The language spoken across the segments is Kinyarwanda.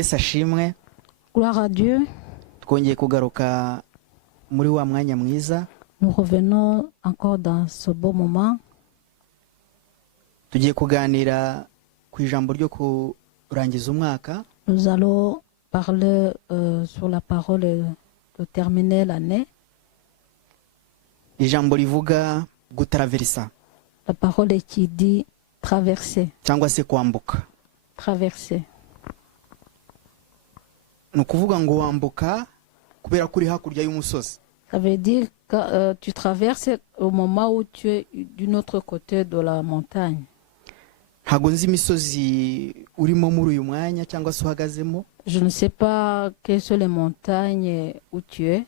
Yesu ashimwe. Gloire à Dieu. Twongeye kugaruka muri wa mwanya mwiza. Nous revenons encore dans ce beau moment. Tugiye kuganira ku ijambo ryo kurangiza umwaka. Nous allons parler sur la parole de terminer l'année. Ijambo rivuga gutaraverisa. La parole qui dit traverser. Cyangwa se kwambuka. Traverser. Ni ukuvuga ngo wambuka kubera kuri hakurya y'umusozi. Ça veut dire que tu traverses au moment où tu es d'un autre côté de la montagne. Ntago nzi imisozi urimo muri uyu mwanya cyangwa se uhagazemo. Je ne sais pas quelles sont les montagnes où tu es.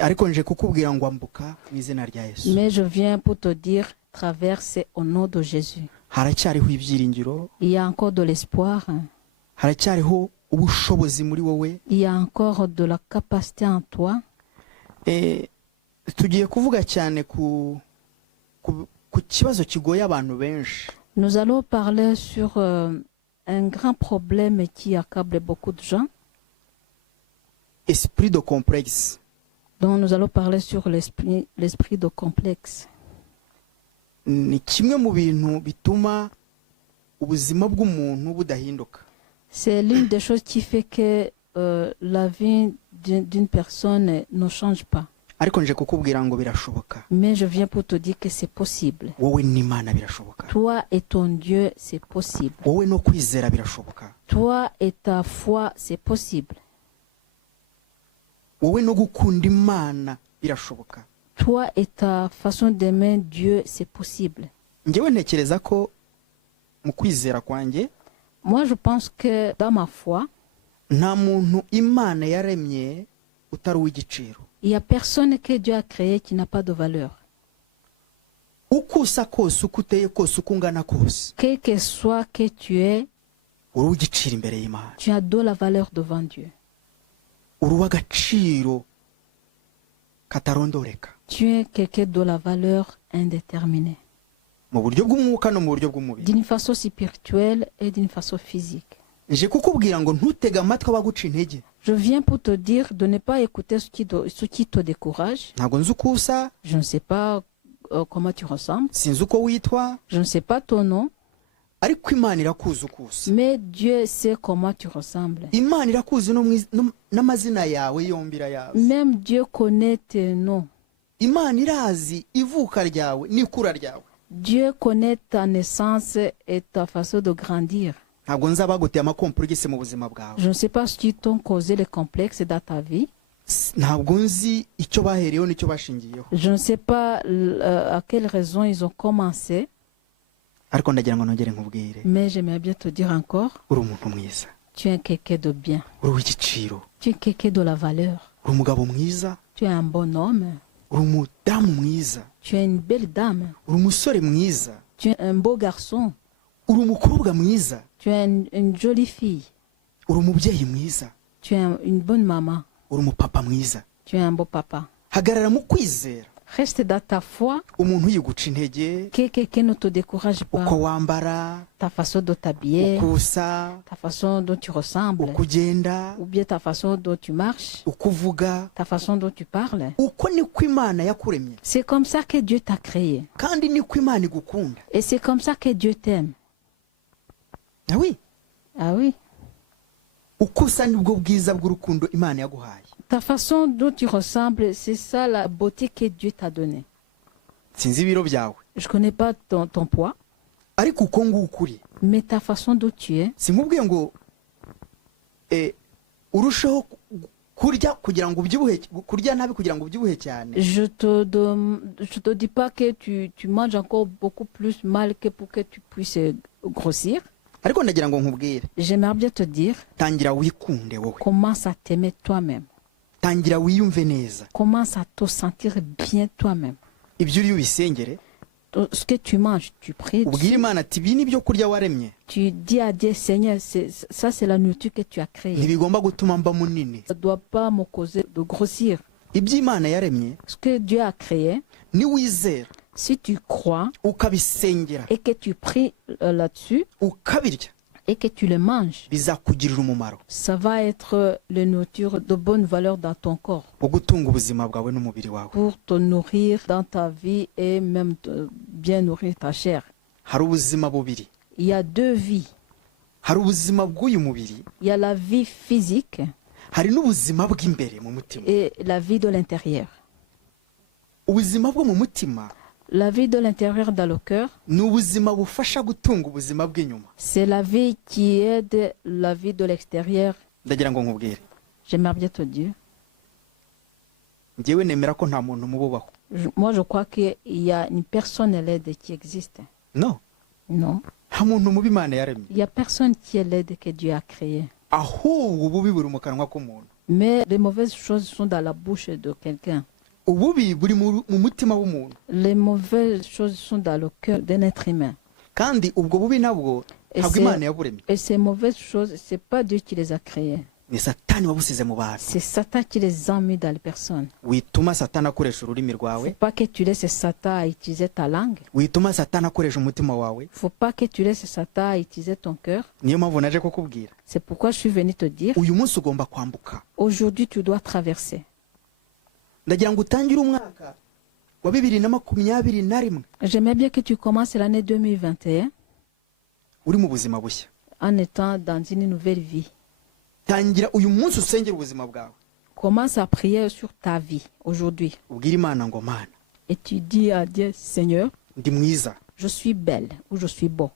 Ariko nje kukubwira ngo ambuka mu izina rya Yesu. Mais je viens pour te dire traverse au nom de Jésus. Haracyariho ibyiringiro. Il y a encore de l'espoir. Haracyariho ubushobozi muri wowe. Il y a encore de la capacité en toi. Tugiye kuvuga cyane ku kibazo kigoye abantu benshi. Nous allons parler sur un grand problème qui accable beaucoup de gens. Esprit de complexe. Donc nous allons parler sur l'esprit de complexe. Ni kimwe mu bintu bituma ubuzima bw'umuntu budahinduka. C'est l'une des choses qui fait que la vie d'une personne ne change pas. Ariko nje kukubwira ngo birashoboka. Mais je viens pour te dire que c'est possible. Wowe n'Imana birashoboka. Toi et ton Dieu, c'est possible. Wowe no kwizera birashoboka. Toi et ta foi, c'est possible. Wowe no gukunda Imana birashoboka. Toi et ta façon d'aimer Dieu, c'est possible. Ngewe ntekereza ko mu kwizera kwanjye, moi je pense que dans ma foi, nta muntu Imana yaremye utari uw'igiciro. Il n'y a personne que Dieu a créé qui n'a pas de valeur. Uko usa kose, uko uteye kose, uko ungana kose, quel que soit que tu es, uri uw'igiciro imbere y'Imana. Tu as de la valeur devant Dieu. Uri uw'agaciro katarondoreka. Tu es quelqu'un de la valeur indéterminée. Mu buryo bw'umwuka no mu buryo bw'umubiri. D'une façon spirituelle et d'une façon physique. Je kukubwira ngo ntutege amatwi abaguca intege. Je viens pour te dire de ne pas écouter ce qui te décourage. Ntago nzi uko usa. Je ne sais pas comment tu ressembles. Sinzi uko witwa. Je ne sais pas ton nom. Ariko Imana irakuzi uko usa. Mais Dieu sait comment tu ressembles. Imana irakuzi n'amazina yawe yombi irayazi. Même Dieu connaît tes noms. Imana irazi ivuka ryawe n'ikura ryawe. Dieu connaît ta naissance et ta façon de grandir. Ntabwo nzi abaguteye amakomplexes mu buzima bwawe. Je ne sais pas ce qui t'ont causé les complexes dans ta vie. Ntabwo nzi icyo bahereyeho n'icyo bashingiyeho. Je ne sais pas à quelle raison ils ont commencé. Ariko ndagira ngo nongere nkubwire. Mais j'aimerais bien te dire encore. Uri umuntu mwiza. Tu es quelqu'un de bien. Uri uw'igiciro. Tu es quelqu'un de la valeur. Uri umugabo mwiza. Tu es un bon homme. Uri umudamu mwiza. Tu es une belle dame. Uri umusore mwiza. Tu es un beau garçon. Uri umukobwa mwiza. Tu es une jolie fille. Uri umubyeyi mwiza. Tu es une bonne maman. Uri umupapa mwiza. Tu es un beau papa. Hagarara mu kwizera. Reste dans ta foi. Umuntu yiguca intege. Que quelqu'un ne te décourage pas. Uko wambara. Ta façon de t'habiller. Uko usa. Ta façon dont tu ressembles. Uko ugenda. Ou bien ta façon dont tu marches. Uko uvuga. Ta façon dont tu parles. Uko niko Imana yakuremye. C'est comme ça que Dieu t'a créé. Kandi niko Imana igukunda. Et c'est comme ça que Dieu t'aime. Ah oui. Ah oui. Uko usa nibwo bwiza bw'urukundo Imana yaguhaye. Ta façon dont tu ressembles, c'est ça la beauté que Dieu t'a donnée. Sinzi ibiro byawe. Je connais pas ton poids. Ariko uko nguko uri. Mais ta façon dont tu es. Sinkubwiye ngo urushaho kurya kugira ngo ubyibuhe, kurya nabi kugira ngo ubyibuhe cyane. Je te dis pas que tu manges encore beaucoup plus mal que pour que tu puisses grossir. Ariko ndagira ngo nkubwire. J'aimerais bien te dire. Tangira wikunde wowe. Commence à t'aimer toi-même. Tangira wiyumve neza. Commence à te sentir bien toi-même. Ibyo uri ubisengere. Ce que tu manges, tu pries. Ubwira Imana ati ibi nibyo kurya waremye. Tu dis à Dieu, Seigneur, ça c'est la nourriture que tu as créée. Ntibigomba gutuma mba munini. Ça ne doit pas me causer de grossir. Ibyo Imana yaremye. Ce que Dieu a créé. Ni wizera. Si tu crois ukabisengera et que tu pries là-dessus ukabirya et que tu les manges, bizakugirira umumaro ça va être la nourriture de bonne valeur dans ton corps wo gutunga ubuzima bwawe n'umubiri wawe. pour te nourrir dans ta vie et même bien nourrir ta chair. Hari ubuzima bubiri. Il y a deux vies. Hari ubuzima bw'uyu mubiri, Il y a la vie physique hari n'ubuzima bw'imbere mu mutima. et la vie de l'intérieur. Ubuzima bwo mu mutima La vie de l'intérieur dans le cœur, ni ubuzima bufasha gutunga ubuzima bw'inyuma. c'est la vie qui aide la vie de l'extérieur. Ndagira ngo nkubwire, J'aimerais bien te dire. njyewe nemera ko nta muntu mububaho. Moi, je crois qu'il y a une personne laide qui existe. No, Non. nta muntu mubi Imana yaremye. Il n'y a personne qui est laide que Dieu a créé. Ahubwo ububi buri mu kanwa k'umuntu. Mais les mauvaises choses sont dans la bouche de quelqu'un. Ububi buri mu mutima w'umuntu. Les mauvaises choses sont dans le cœur d'un être humain. Kandi ubwo bubi nabwo Et ntabwo c'est- Imana yaburemye. Et ces mauvaises choses, ce n'est pas Dieu qui les a créées. Ni Satani wabusize mu bantu. C'est Satan qui les a mis dans les personnes. Wituma Satani akoresha ururimi Il ne rwawe. faut pas que tu laisses Satan à utiliser ta langue. Wituma Satani akoresha umutima wawe. Il ne faut pas que tu laisses Satan à utiliser ton cœur. Niyo mpamvu naje kukubwira. C'est pourquoi je suis venu te dire, Uyu munsi ugomba kwambuka. aujourd'hui tu dois traverser. Ndagira ngo utangire umwaka wa 2021 J'aimerais bien que tu commences l'année 2021 uri mu buzima bushya. en étant dans une nouvelle vie. Tangira uyu munsi usengera ubuzima bwawe. Commence à prier sur ta vie aujourd'hui. Ubwire Imana ngo Mana, Et tu dis à Dieu, Seigneur, ndi mwiza. je suis belle ou je suis beau.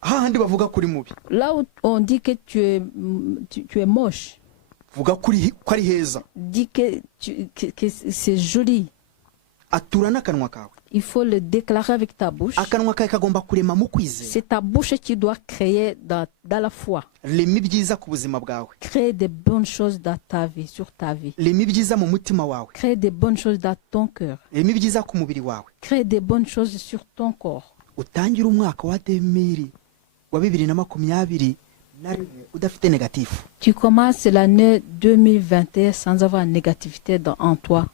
Hahandi bavuga kuri mubi. Là où on dit que tu es moche, Vuga ko ari heza. dis que c'est joli. Atura n'akanwa kawe. Il faut le déclarer avec ta bouche. Akanwa kawe kagomba kurema mu kwizera. C'est ta bouche qui doit créer dans la foi. Rema ibyiza ku buzima bwawe. Créer des bonnes choses dans ta vie, sur ta vie. Rema ibyiza mu mutima wawe. Créer des bonnes choses dans ton cœur. Rema ibyiza ku mubiri wawe. Créer des bonnes choses sur ton corps. Utangire umwaka wa 2021 udafite negatifu. Tu commences l'année 2021 sans avoir de négativité en toi.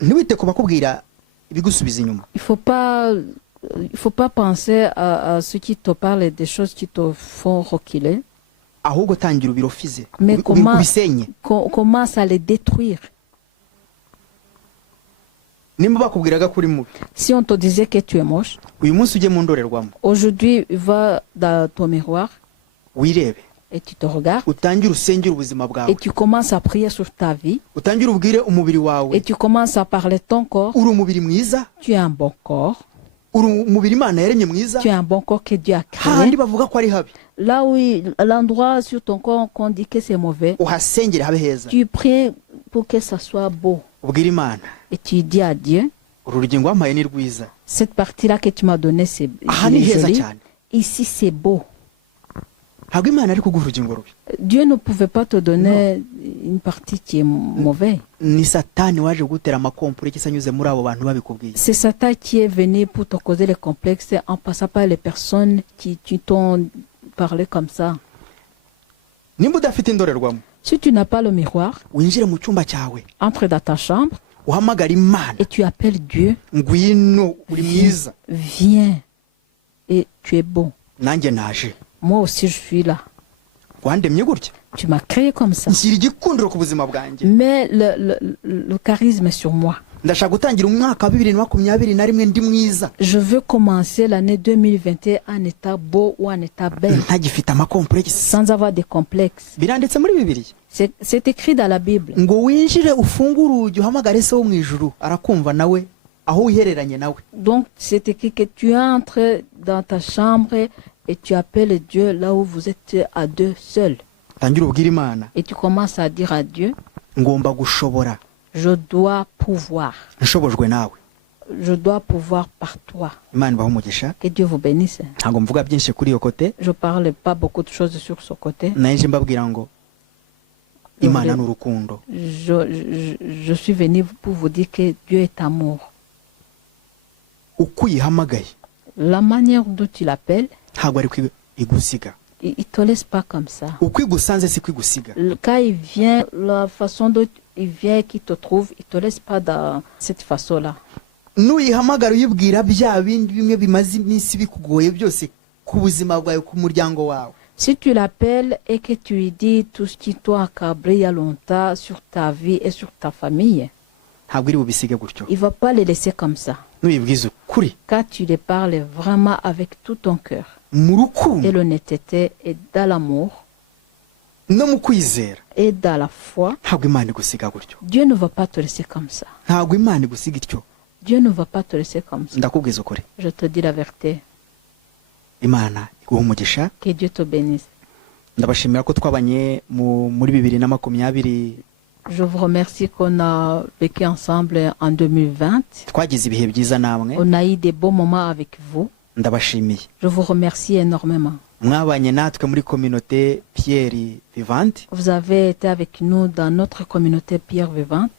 Ntiwite ku bakubwira ibigusubiza inyuma. Il faut pas penser à ceux qui te parlent des choses qui te font reculer. Ahubwo tangira ubirofize. Mais Ubisenye. commence à les détruire. Nimba bakubwiraga kuri mubi. Si on te disait que tu es moche, Uyu munsi ujye mu ndorerwamo. aujourd'hui, va dans ton miroir Wirebe. et tu te regardes Utangire usengera ubuzima et bwawe. tu commences à prier sur ta vie Utangire ubwire umubiri wawe. et tu commences à parler de ton corps. Uri umubiri mwiza. Tu as un bon corps. Uri umubiri Imana yaremye mwiza. Tu as un bon corps que Dieu a Hahandi créé. bavuga ko ari habi. Là où l'endroit sur ton corps qu'on dit que c'est mauvais, Uhasengere habe heza. tu pries pour que ça soit beau. Ubwire Imana. Et tu dis à Dieu, Uru rugingo wampaye ni rwiza. cette partie-là que tu m'as donnée, c'est Aha ni heza joli. cyane. Ici, c'est beau. Ntabwo Imana ari kuguha urugingo rubi. Dieu ne pouvait pas te donner une partie qui est mauvaise. Ni Satani waje gutera amakompure cyangwa anyuze muri abo bantu babikubwiye. C'est Satan qui est venu pour te causer les complexes en passant par les personnes qui t'ont parlé comme ça. Nimba udafite indorerwamo, Si tu n'as pas le miroir, winjire mu cyumba cyawe, entre dans ta chambre uhamagara Imana, et tu appelles Dieu. ngwino uri mwiza. Viens et tu es beau. Nanjye naje. Moi aussi, je suis là. Wandemye gutya. Tu m'as créé comme ça. Nshyira igikundiro ku buzima bwanjye. Mais le charisme est sur moi. Ndashaka gutangira umwaka wa 2021 ndi mwiza. Je veux commencer l'année 2021 en état beau ou en état belle, Ntagifite amakompure sans avoir de complexes. biranditse muri Bibiliya. C'est écrit dans la Bible. Ngo winjire ufungure urugi uhamagare se wo mu ijuru arakumva nawe aho wihereranye nawe. Donc, c'est écrit que tu entres dans ta chambre et tu appelles Dieu là où vous êtes à deux seuls. Tangira ubwire Imana, Et tu commences à dire à Dieu, ngomba gushobora. je dois pouvoir. Nshobojwe nawe. Je dois pouvoir par toi. Imana ibahe umugisha. Que Dieu vous bénisse. Ntabwo mvuga byinshi kuri iyo kote. Je parle pas beaucoup de choses sur ce côté. Naje mbabwira ngo Imana ni urukundo. Je suis venu pour vous dire que Dieu est amour. Uko uyihamagaye La manière dont tu l'appelles, ntabwo ari igusiga. il ne te laisse pas comme ça. Uko igusanze si kwigusiga. Quand il vient, la façon dont il vient, qu'il te trouve, il ne te laisse pas dans cette façon-là. Nuyihamagara uyibwira bya bindi bimwe bimaze iminsi bikugoye byose ku buzima bwawe, ku muryango wawe. Si tu l'appelles et que tu lui dis tout ce qui t'a accablé il y a longtemps sur ta vie et sur ta famille, ntabwo iri bubisige gutyo. il ne va pas les laisser comme ça. Nubibwiza ukuri Car tu les parles vraiment avec tout ton cœur. mu Et rukundo l'honnêteté et dans l'amour no mu kwizera, et dans la foi, ntabwo Imana igusiga gutyo. Dieu ne va pas te laisser comme ça. Ntabwo Imana igusiga ityo. Dieu ne va pas te laisser comme ça. Ndakubwiza ukuri. Je te dis la vérité. Imana iguha umugisha. Que Dieu te bénisse. Ndabashimira ko twabanye muri 2020. Je vous remercie qu'on a vécu ensemble en 2020. Twagize ibihe byiza namwe. On a eu des beaux moments avec vous. Ndabashimiye. Je vous remercie énormément. Mwabanye natwe muri communauté Pierre Vivante. Vous avez été avec nous dans notre communauté Pierre Vivante.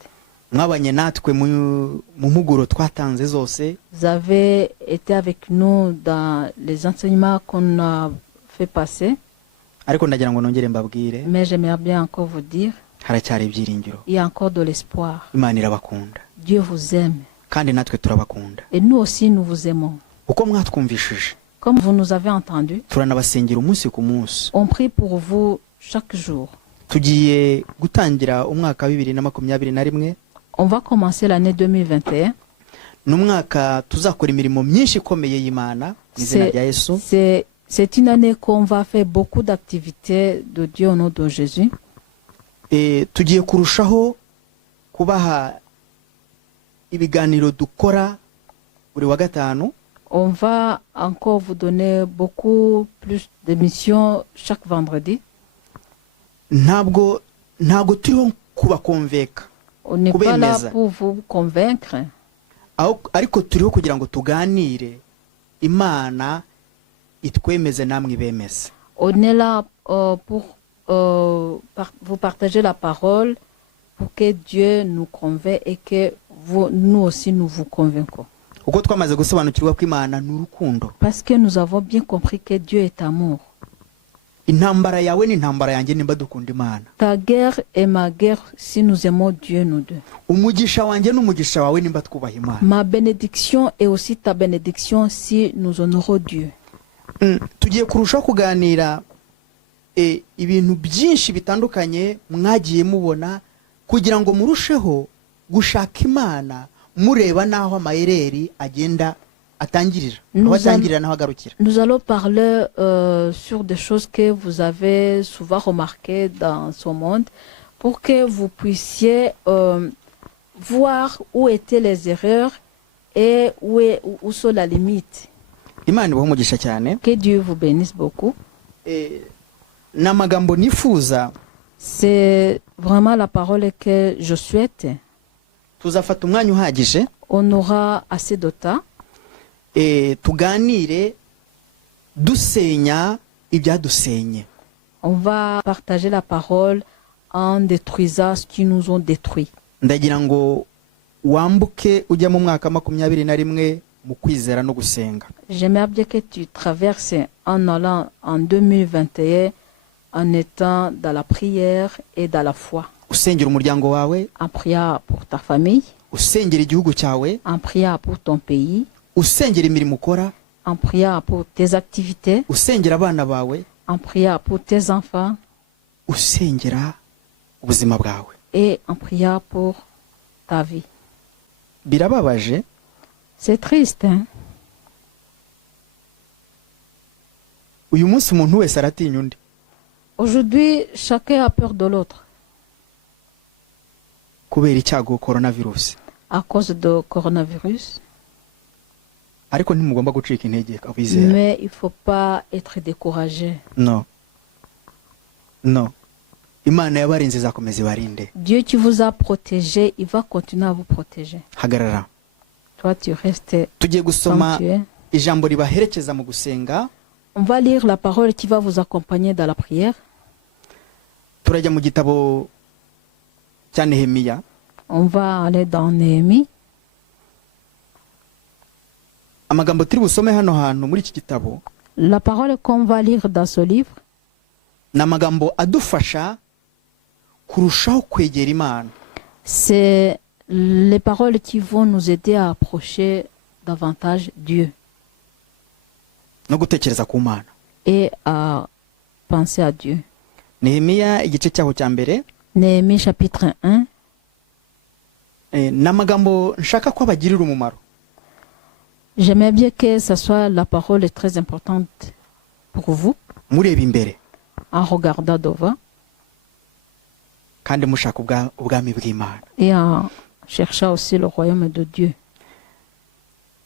Mwabanye natwe mu mpuguro twatanze zose. Vous avez été avec nous dans les enseignements qu'on a fait passer. Ariko ndagira ngo nongere mbabwire, Mais j'aimerais bien encore vous dire, haracyari ibyiringiro. il y a encore de l'espoir. Imana irabakunda. Dieu vous aime. Kandi natwe turabakunda. Et nous aussi, nous vous aimons. Uko mwatwumvishije, Comme vous nous avez entendu, turanabasengera umunsi ku munsi. on prie pour vous chaque jour. Tugiye gutangira umwaka wa 2021. On va commencer l'année 2021. N'umwaka tuzakora imirimo myinshi ikomeye y'Imana mu izina rya Yesu. C'est une année qu'on va faire beaucoup d'activités de Dieu au nom de Jésus. Tugiye kurushaho kubaha ibiganiro dukora buri wa gatanu. On va encore vous donner beaucoup plus d'émissions chaque vendredi. Ntabwo turiho kubakonveka. On n'est pas là Kubemeza. pour vous convaincre, Ariko turiho kugira ngo tuganire, Imana itwemeze namwe ibemeze. on est là pour vous partager la parole, pour que Dieu nous convainc et que nous aussi nous vous convaincons. Uko twamaze gusobanukirwa ko Imana ni urukundo. Parce que nous avons bien compris que Dieu est amour. Intambara yawe ni intambara yanjye nimba dukunda Imana. Ta guerre est ma guerre si nous aimons Dieu, nous deux. Umugisha wanjye n'umugisha wawe nimba twubaha Imana. Ma bénédiction est aussi ta bénédiction si nous honorons Dieu. Tugiye kurushaho kuganira ibintu byinshi bitandukanye mwagiye mubona kugira ngo murusheho gushaka Imana mureba naho amayereri agenda atangirira, aho atangirira naho agarukira. Nous allons parler sur des choses que vous avez souvent remarquées dans ce monde pour que vous puissiez voir où étaient les erreurs et où sont les limites. Imana ibahe umugisha cyane. Que Dieu vous bénisse beaucoup. N'amagambo nifuza C'est vraiment la parole que je souhaite. tuzafata umwanya uhagije On aura assez de temps. Tuganire dusenya ibyadusenye. On va partager la parole en détruisant ce qui nous ont détruits. Ndagira ngo wambuke ujya mu mwaka 2021 mu kwizera no gusenga. J'aimerais bien que tu traverses en allant en 2021 en étant dans la prière et dans la foi. Usengera umuryango wawe, En priant pour ta famille, usengera igihugu cyawe, en priant pour ton pays, usengera imirimo ukora, en priant pour tes activités, usengera abana bawe, en priant pour tes enfants usengera ubuzima bwawe. et en priant pour ta vie. Birababaje C'est triste, hein? uyu munsi umuntu wese aratinya undi. Aujourd'hui, chacun a peur de l'autre Kubera icyago coronavirus. à cause du coronavirus. Ariko ntimugomba gucika intege abizera. Mais il ne faut pas être découragé. No. Imana yabarinze izakomeza ibarinde. Dieu qui vous a protégé, il va continuer à vous protéger. Hagarara. Toi, tu restes Tugiye comme gusoma tu es. ijambo ribaherekeza mu gusenga. On va lire la parole qui va vous accompagner dans la prière. Turajya mu gitabo cya Nehemiya. On va aller dans Néhémie. Amagambo turi busome hano hantu muri iki gitabo La parole qu'on va lire dans ce livre, ni amagambo adufasha kurushaho kwegera Imana. c'est les paroles qui vont nous aider à approcher davantage Dieu. no gutekereza ku Mana. et à penser à Dieu. Nehemiya igice cyaho cya mbere, Néhémie chapitre 1, n'amagambo nshaka ko abagirira umumaro. j'aimerais bien que ce soit la parole très importante pour vous Mureba imbere en regardant devant kandi mushaka ubwami bw'Imana. et en cherchant aussi le royaume de Dieu.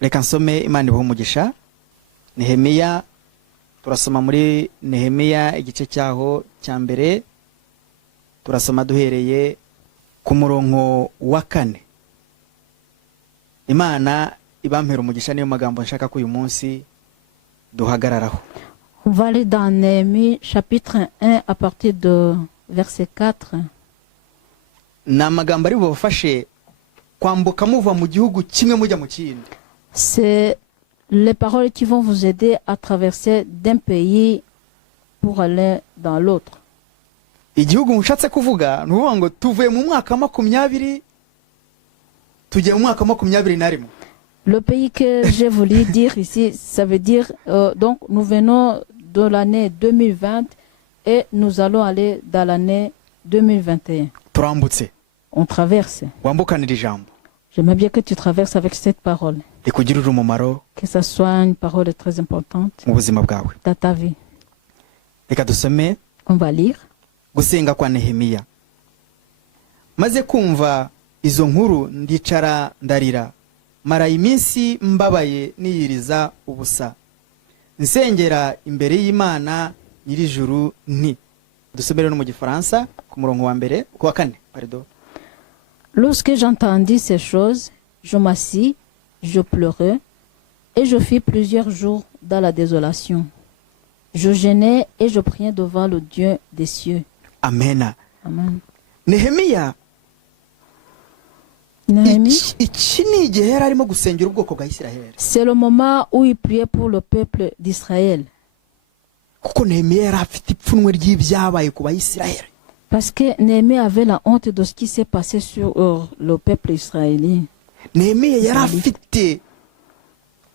Reka nsome Imana ibahe umugisha. Nehemiya, turasoma muri Nehemiya igice cyaho cya mbere, turasoma duhereye ku murongo wa 4. Imana ibampera umugisha, niyo magambo nshaka ko uyu munsi duhagararaho. On va aller dans Néhémie chapitre 1 à partir de verset 4. Ni amagambo ari bubafashe kwambuka muva mu gihugu kimwe mujya mu kindi. C'est les paroles qui vont vous aider à traverser d'un pays pour aller dans l'autre. Igihugu nshatse kuvuga ni ukuvuga ngo tuvuye mu mwaka 20 tugiye mu mwaka 21. Le pays que j'ai voulu dire ici, ça veut dire, donc nous venons de l'année 2020 et nous allons aller dans l'année 2021. Turambutse. On traverse. Wambukanira ijambo. J'aimerais bien que tu traverses avec cette parole. Rikugirira umumaro Que ce soit une parole très importante mu buzima bwawe. dans ta vie. Reka dusome On va lire. gusenga kwa Nehemiya. Maze kumva izo nkuru ndicara ndarira, mara iminsi mbabaye niyiriza ubusa, nsengera imbere y'Imana nyirijuru nti. Dusomere no mu Gifaransa ku murongo wa mbere, ku wa 4, pardon. Lorsque j'entendis ces choses, je m'assis, je pleurais, et je fis plusieurs jours dans la désolation. Je gênais et je priais devant le Dieu des cieux. Amen. Amen. Nehemiya, Néhémie, iki ni igihe yari arimo gusengera ubwoko bwa Isiraheli. c'est le moment où il priait pour le peuple d'Israël. Kuko Nehemiya yari afite ipfunwe ry'ibyabaye ku Bayisiraheli. Parce que Néhémie avait la honte de ce qui s'est passé sur le peuple israélien. Nehemiya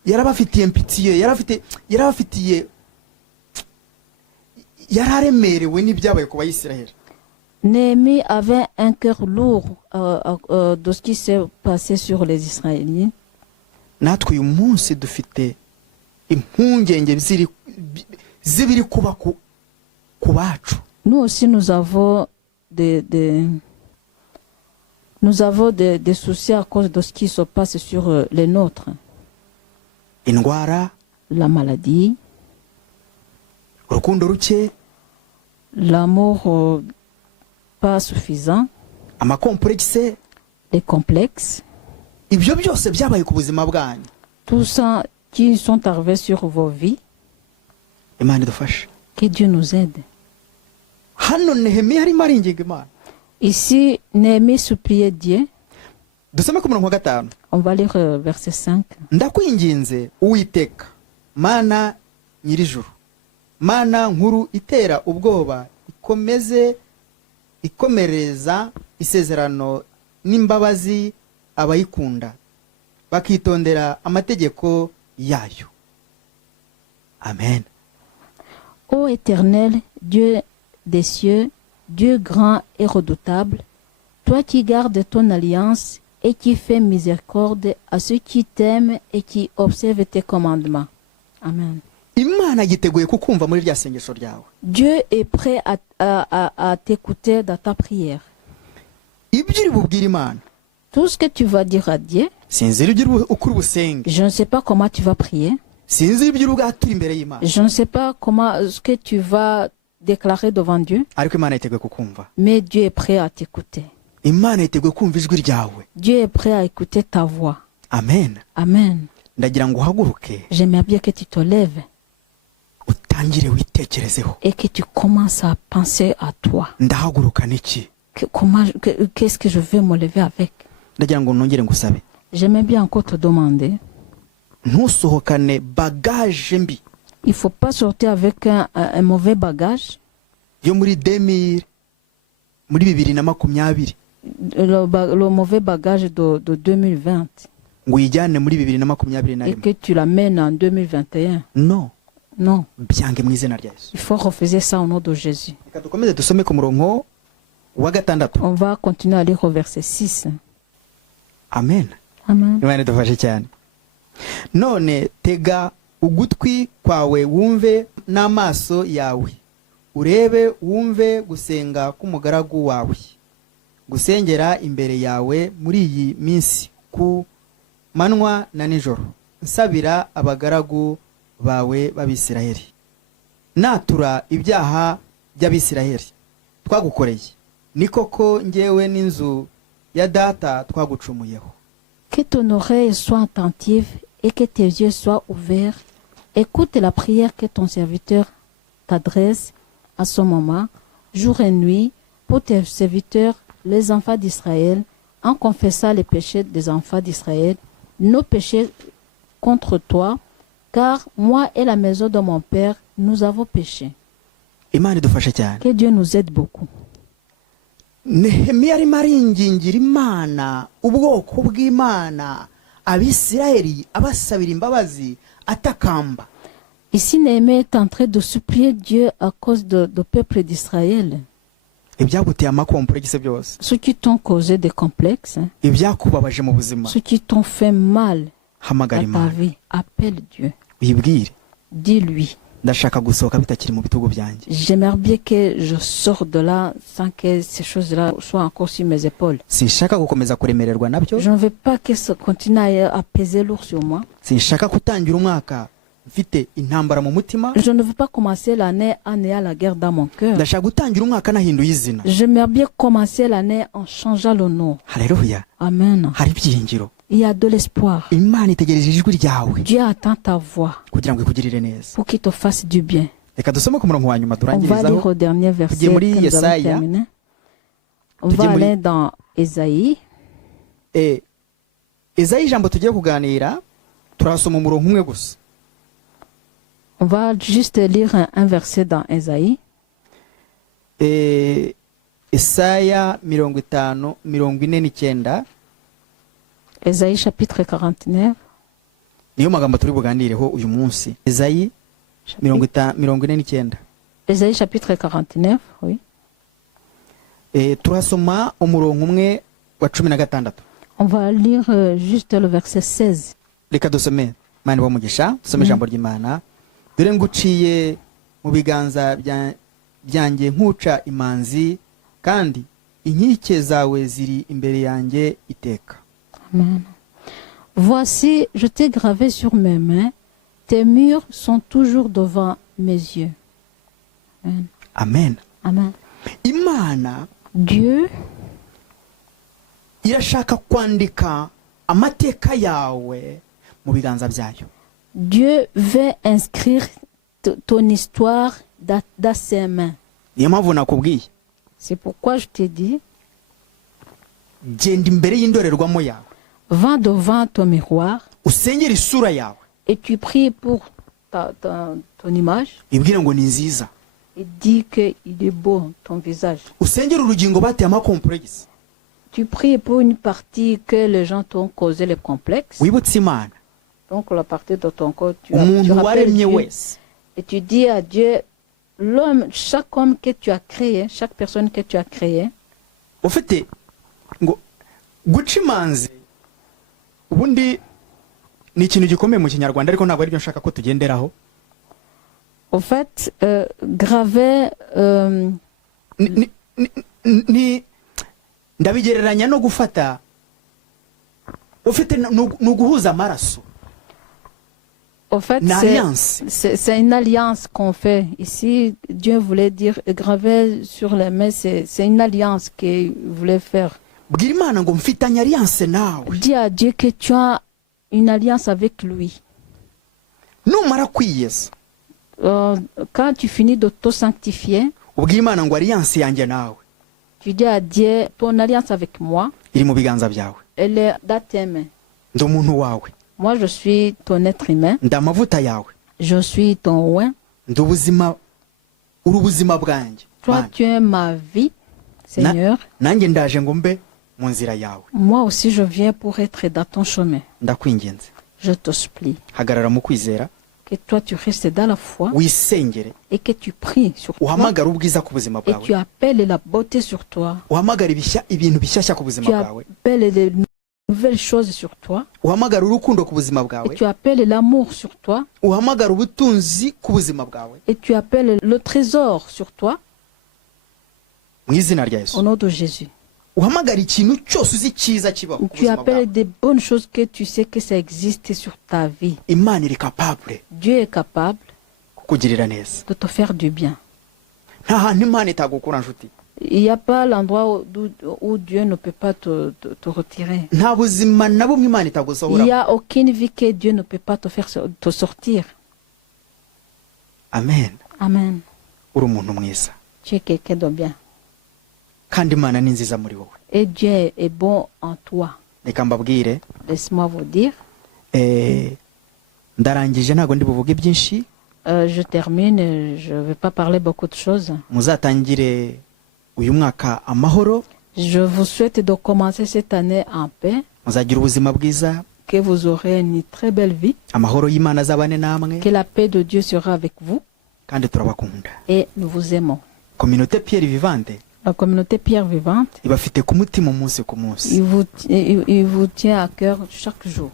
yarabafitiye impitiye, yararemerewe n'ibyabaye ku Bayisiraheli. Néhémie avait un cœur lourd de ce qui s'est passé sur les Israéliens. Natwe uyu munsi dufite impungenge zibiri kuba ku bacu. Nous aussi, nous avons des soucis à cause de ce qui se passe sur les nôtres. Indwara, La maladie, urukundo ruke, l'amour pas suffisant, amakomplexe, les complexes, ibyo byose byabaye ku buzima bwanyu. tout ça qui sont arrivés sur vos vies. Imana idufashe. Que Dieu nous aide. Hano Nehemiya arimo aringinga Imana. Ici, Néhémie suppliait Dieu. Dusome ku murongo wa 5. On va lire verset 5. Ndakwinginze Uwiteka, Mana nyirijuru, Mana nkuru itera ubwoba, ikomereza isezerano n'imbabazi abayikunda, bakitondera amategeko yayo. Amen. Ô Éternel, Dieu des cieux, Dieu grand et redoutable, toi qui gardes ton alliance et qui fais miséricorde à ceux qui t'aiment et qui observent tes commandements. Amen. Imana yiteguye kukumva muri rya sengesho ryawe. Dieu est prêt à t'écouter dans ta prière. Ibyo uri bubwire Imana, Tout ce que tu vas dire à Dieu, sinzira ibyo ukuri busenge, je ne sais pas comment tu vas prier. sinzira ibyo ugatura imbere y'Imana. Je ne sais pas comment ce que tu vas déclarer devant Dieu, Ariko Imana yiteguye kukumva. mais Dieu est prêt à t'écouter. Imana yiteguye kumva ijwi ryawe. Dieu est prêt à écouter ta voix. Amen. Amen. Ndagira ngo uhaguruke J'aimerais bien que tu te lèves utangire witekerezeho. et que tu commences à penser à toi. Ndahaguruka niki? Qu'est-ce que je vais me lever avec? Ndagira ngo nongere ngusabe. J'aimerais bien encore te demander. Ntusohokane bagage mbi Il ne faut pas sortir avec un mauvais bagage. yo muri 2020, muri 2020. Le mauvais bagage de 2020. Ngo uyijyane muri 2021. Et que tu l'amènes en 2021. No. Non. byange mu izina rya Yesu. Il faut refuser ça au nom de Jésus. Reka dukomeze dusome ku murongo wa gatandatu. On va continuer à lire au verset 6. Amen. Amen. Imana idufashe cyane. None tega ugutwi kwawe wumve n'amaso yawe, urebe wumve gusenga k'umugaragu wawe, gusengera imbere yawe muri iyi minsi ku manywa na nijoro, nsabira abagaragu bawe b'Abisiraheli. Natura ibyaha by'Abisiraheli twagukoreye, ni koko njyewe n'inzu ya data twagucumuyeho. Que ton oreille soit attentive et que tes yeux soient ouverts. Écoute la prière que ton serviteur t'adresse à ce moment, jour et nuit, pour tes serviteurs, les enfants d'Israël, en confessant les péchés des enfants d'Israël, nos péchés contre toi, car moi et la maison de mon Père, nous avons péché. Imana idufashe cyane. Que Dieu nous aide beaucoup. Nehemiya arimo aringingira Imana, ubwoko bw'Imana, Abisirayeli abasabira imbabazi, atakamba. Ici, Néhémie est en train de supplier Dieu à cause du peuple d'Israël. Ibyaguteye amakomplekse byose, Ceux qui t'ont causé des complexes, ibyakubabaje mu buzima, ceux qui t'ont fait mal hamagara à ta Imana, vie, appelle Dieu. uyibwire, Dis-lui, ndashaka gusohoka bitakiri mu bitugu byanjye. j'aimerais bien que je sorte de là sans que ces choses-là soient encore sur mes épaules. Sinshaka gukomeza kuremererwa nabyo, Je ne veux pas que ça continue à peser lourd sur moi. sinshaka kutangira umwaka mfite intambara mu mutima, Je ne veux pas commencer l'année en ayant la guerre dans mon cœur. ndashaka gutangira umwaka nahinduye izina. J'aimerais bien commencer l'année en changeant le nom. Haleluya. Amen. Hari ibyiringiro. Il y a de l'espoir. Imana itegereje ijwi ryawe Dieu attend ta voix kugira ngo ikugirire neza. pour qu'il te fasse du bien. Reka dusome ku murongo wa nyuma On va lire turangirizaho. au dernier verset Tugiye muri que nous avons Yesaya. terminé. On Tugiye va muri- aller dans Ésaïe. Ezayi ijambo tugiye kuganira turasoma umurongo umwe gusa. On va juste lire un verset dans Ésaïe. Esaya 49. Ésaïe chapitre 49. Niyo magambo turi buganireho uyu munsi. Ezayi 49. Ésaïe chapitre 49, oui. Turasoma umurongo umwe wa 16. On va lire juste le verset 16. Reka dusome Imana ibamugisha, dusome ijambo ry'Imana. Dore nguciye mu biganza byanjye nkuca imanzi, kandi inkike zawe ziri imbere yanjye iteka. Amen. Voici, je t'ai gravé sur mes mains, tes murs sont toujours devant mes yeux. Amen. Amen. Amen. Imana Dieu irashaka kwandika amateka yawe mu biganza byayo. Dieu veut inscrire ton histoire dans ses mains. Niyo mpamvu nakubwiye, C'est pourquoi je t'ai dit, genda imbere y'indorerwamo yawe, va devant ton miroir usengere isura yawe, et tu pries pour ton image ibwire ngo ni nziza. et dis qu'il est beau ton visage. Usengere urugingo bateye amakomplekse, Tu pries pour une partie que les gens t'ont causé les complexes. wibutse Imana Donc la partie de ton corps, tu umuntu rappelles waremye Dieu wese. et tu dis à Dieu, l'homme, chaque homme que tu as créé, chaque personne que tu as créée, Ufite ngo guca imanzi ubundi ni ikintu gikomeye mu Kinyarwanda, ariko ntabwo ari byo nshaka ko tugenderaho. au fait, graver, Ni ndabigereranya no gufata, ufite ni uguhuza amaraso. au fait, Une alliance. c'est une alliance qu'on fait. Ici, Dieu voulait dire, graver sur les mains, c'est une alliance qu'il voulait faire. Bwira Imana ngo mfitanye alliance nawe. Dis à Dieu que tu as une alliance avec lui. Numara kwiyeza, Quand tu finis de te sanctifier, ubwira Imana ngo alliance yanjye nawe tu dis à Dieu, ton alliance avec moi, iri mu biganza byawe. elle est dans tes mains. Ndi umuntu wawe, Moi, je suis ton être humain. ndi amavuta yawe, Je suis ton oin. ndi ubuzima, uri ubuzima bwanjye. Toi, Mana, tu es ma vie, Seigneur. nanjye ndaje ngo mbe mu nzira yawe. Moi aussi, je viens pour être dans ton chemin. Ndakwinginze, Je te supplie. hagarara mu kwizera, que toi tu restes dans la foi wisengere et que tu pries sur toi uhamagara ubwiza ku buzima et bwawe tu appelles la beauté sur toi. uhamagara ibintu bishyashya ku buzima Tu bwawe appelles les nouvelles choses sur toi uhamagara urukundo ku buzima et bwawe tu appelles l'amour sur toi uhamagara ubutunzi ku buzima bwawe et tu appelles le trésor sur toi mu izina rya Yesu au nom de Jésus. uhamagara ikintu cyose uzi cyiza kibaho ku Tu buzima bwawe appelles des bonnes choses que tu sais que ça existe sur ta vie. imana iri capable Dieu est capable kukugirira neza de te faire du bien. nta hantu imana itagukura nshuti Il n'y a pas l'endroit où Dieu ne peut pas te retirer. nta buzima na bumwe imana Il n'y itagusohora a aucune vie que Dieu ne peut pas te faire te sortir. amen Amen. uri umuntu mwiza Tu es quelqu'un de bien. kandi imana ni nziza muri wowe Et Dieu est bon en toi. reka mbabwire Laisse-moi vous dire. ndarangije ntabwo ndi buvuge byinshi Je termine. Je ne vais pas parler beaucoup de choses. muzatangire uyu mwaka amahoro Je vous souhaite de commencer cette année en paix. muzagira ubuzima bwiza Que vous aurez une très belle vie. amahoro y'imana azabane namwe Que la paix de Dieu sera avec vous. kandi turabakunda Et nous vous aimons. kominote Pierre Vivante La communauté Pierre Vivante, ibafite ku mutima umunsi ku munsi il vous tient à cœur chaque jour.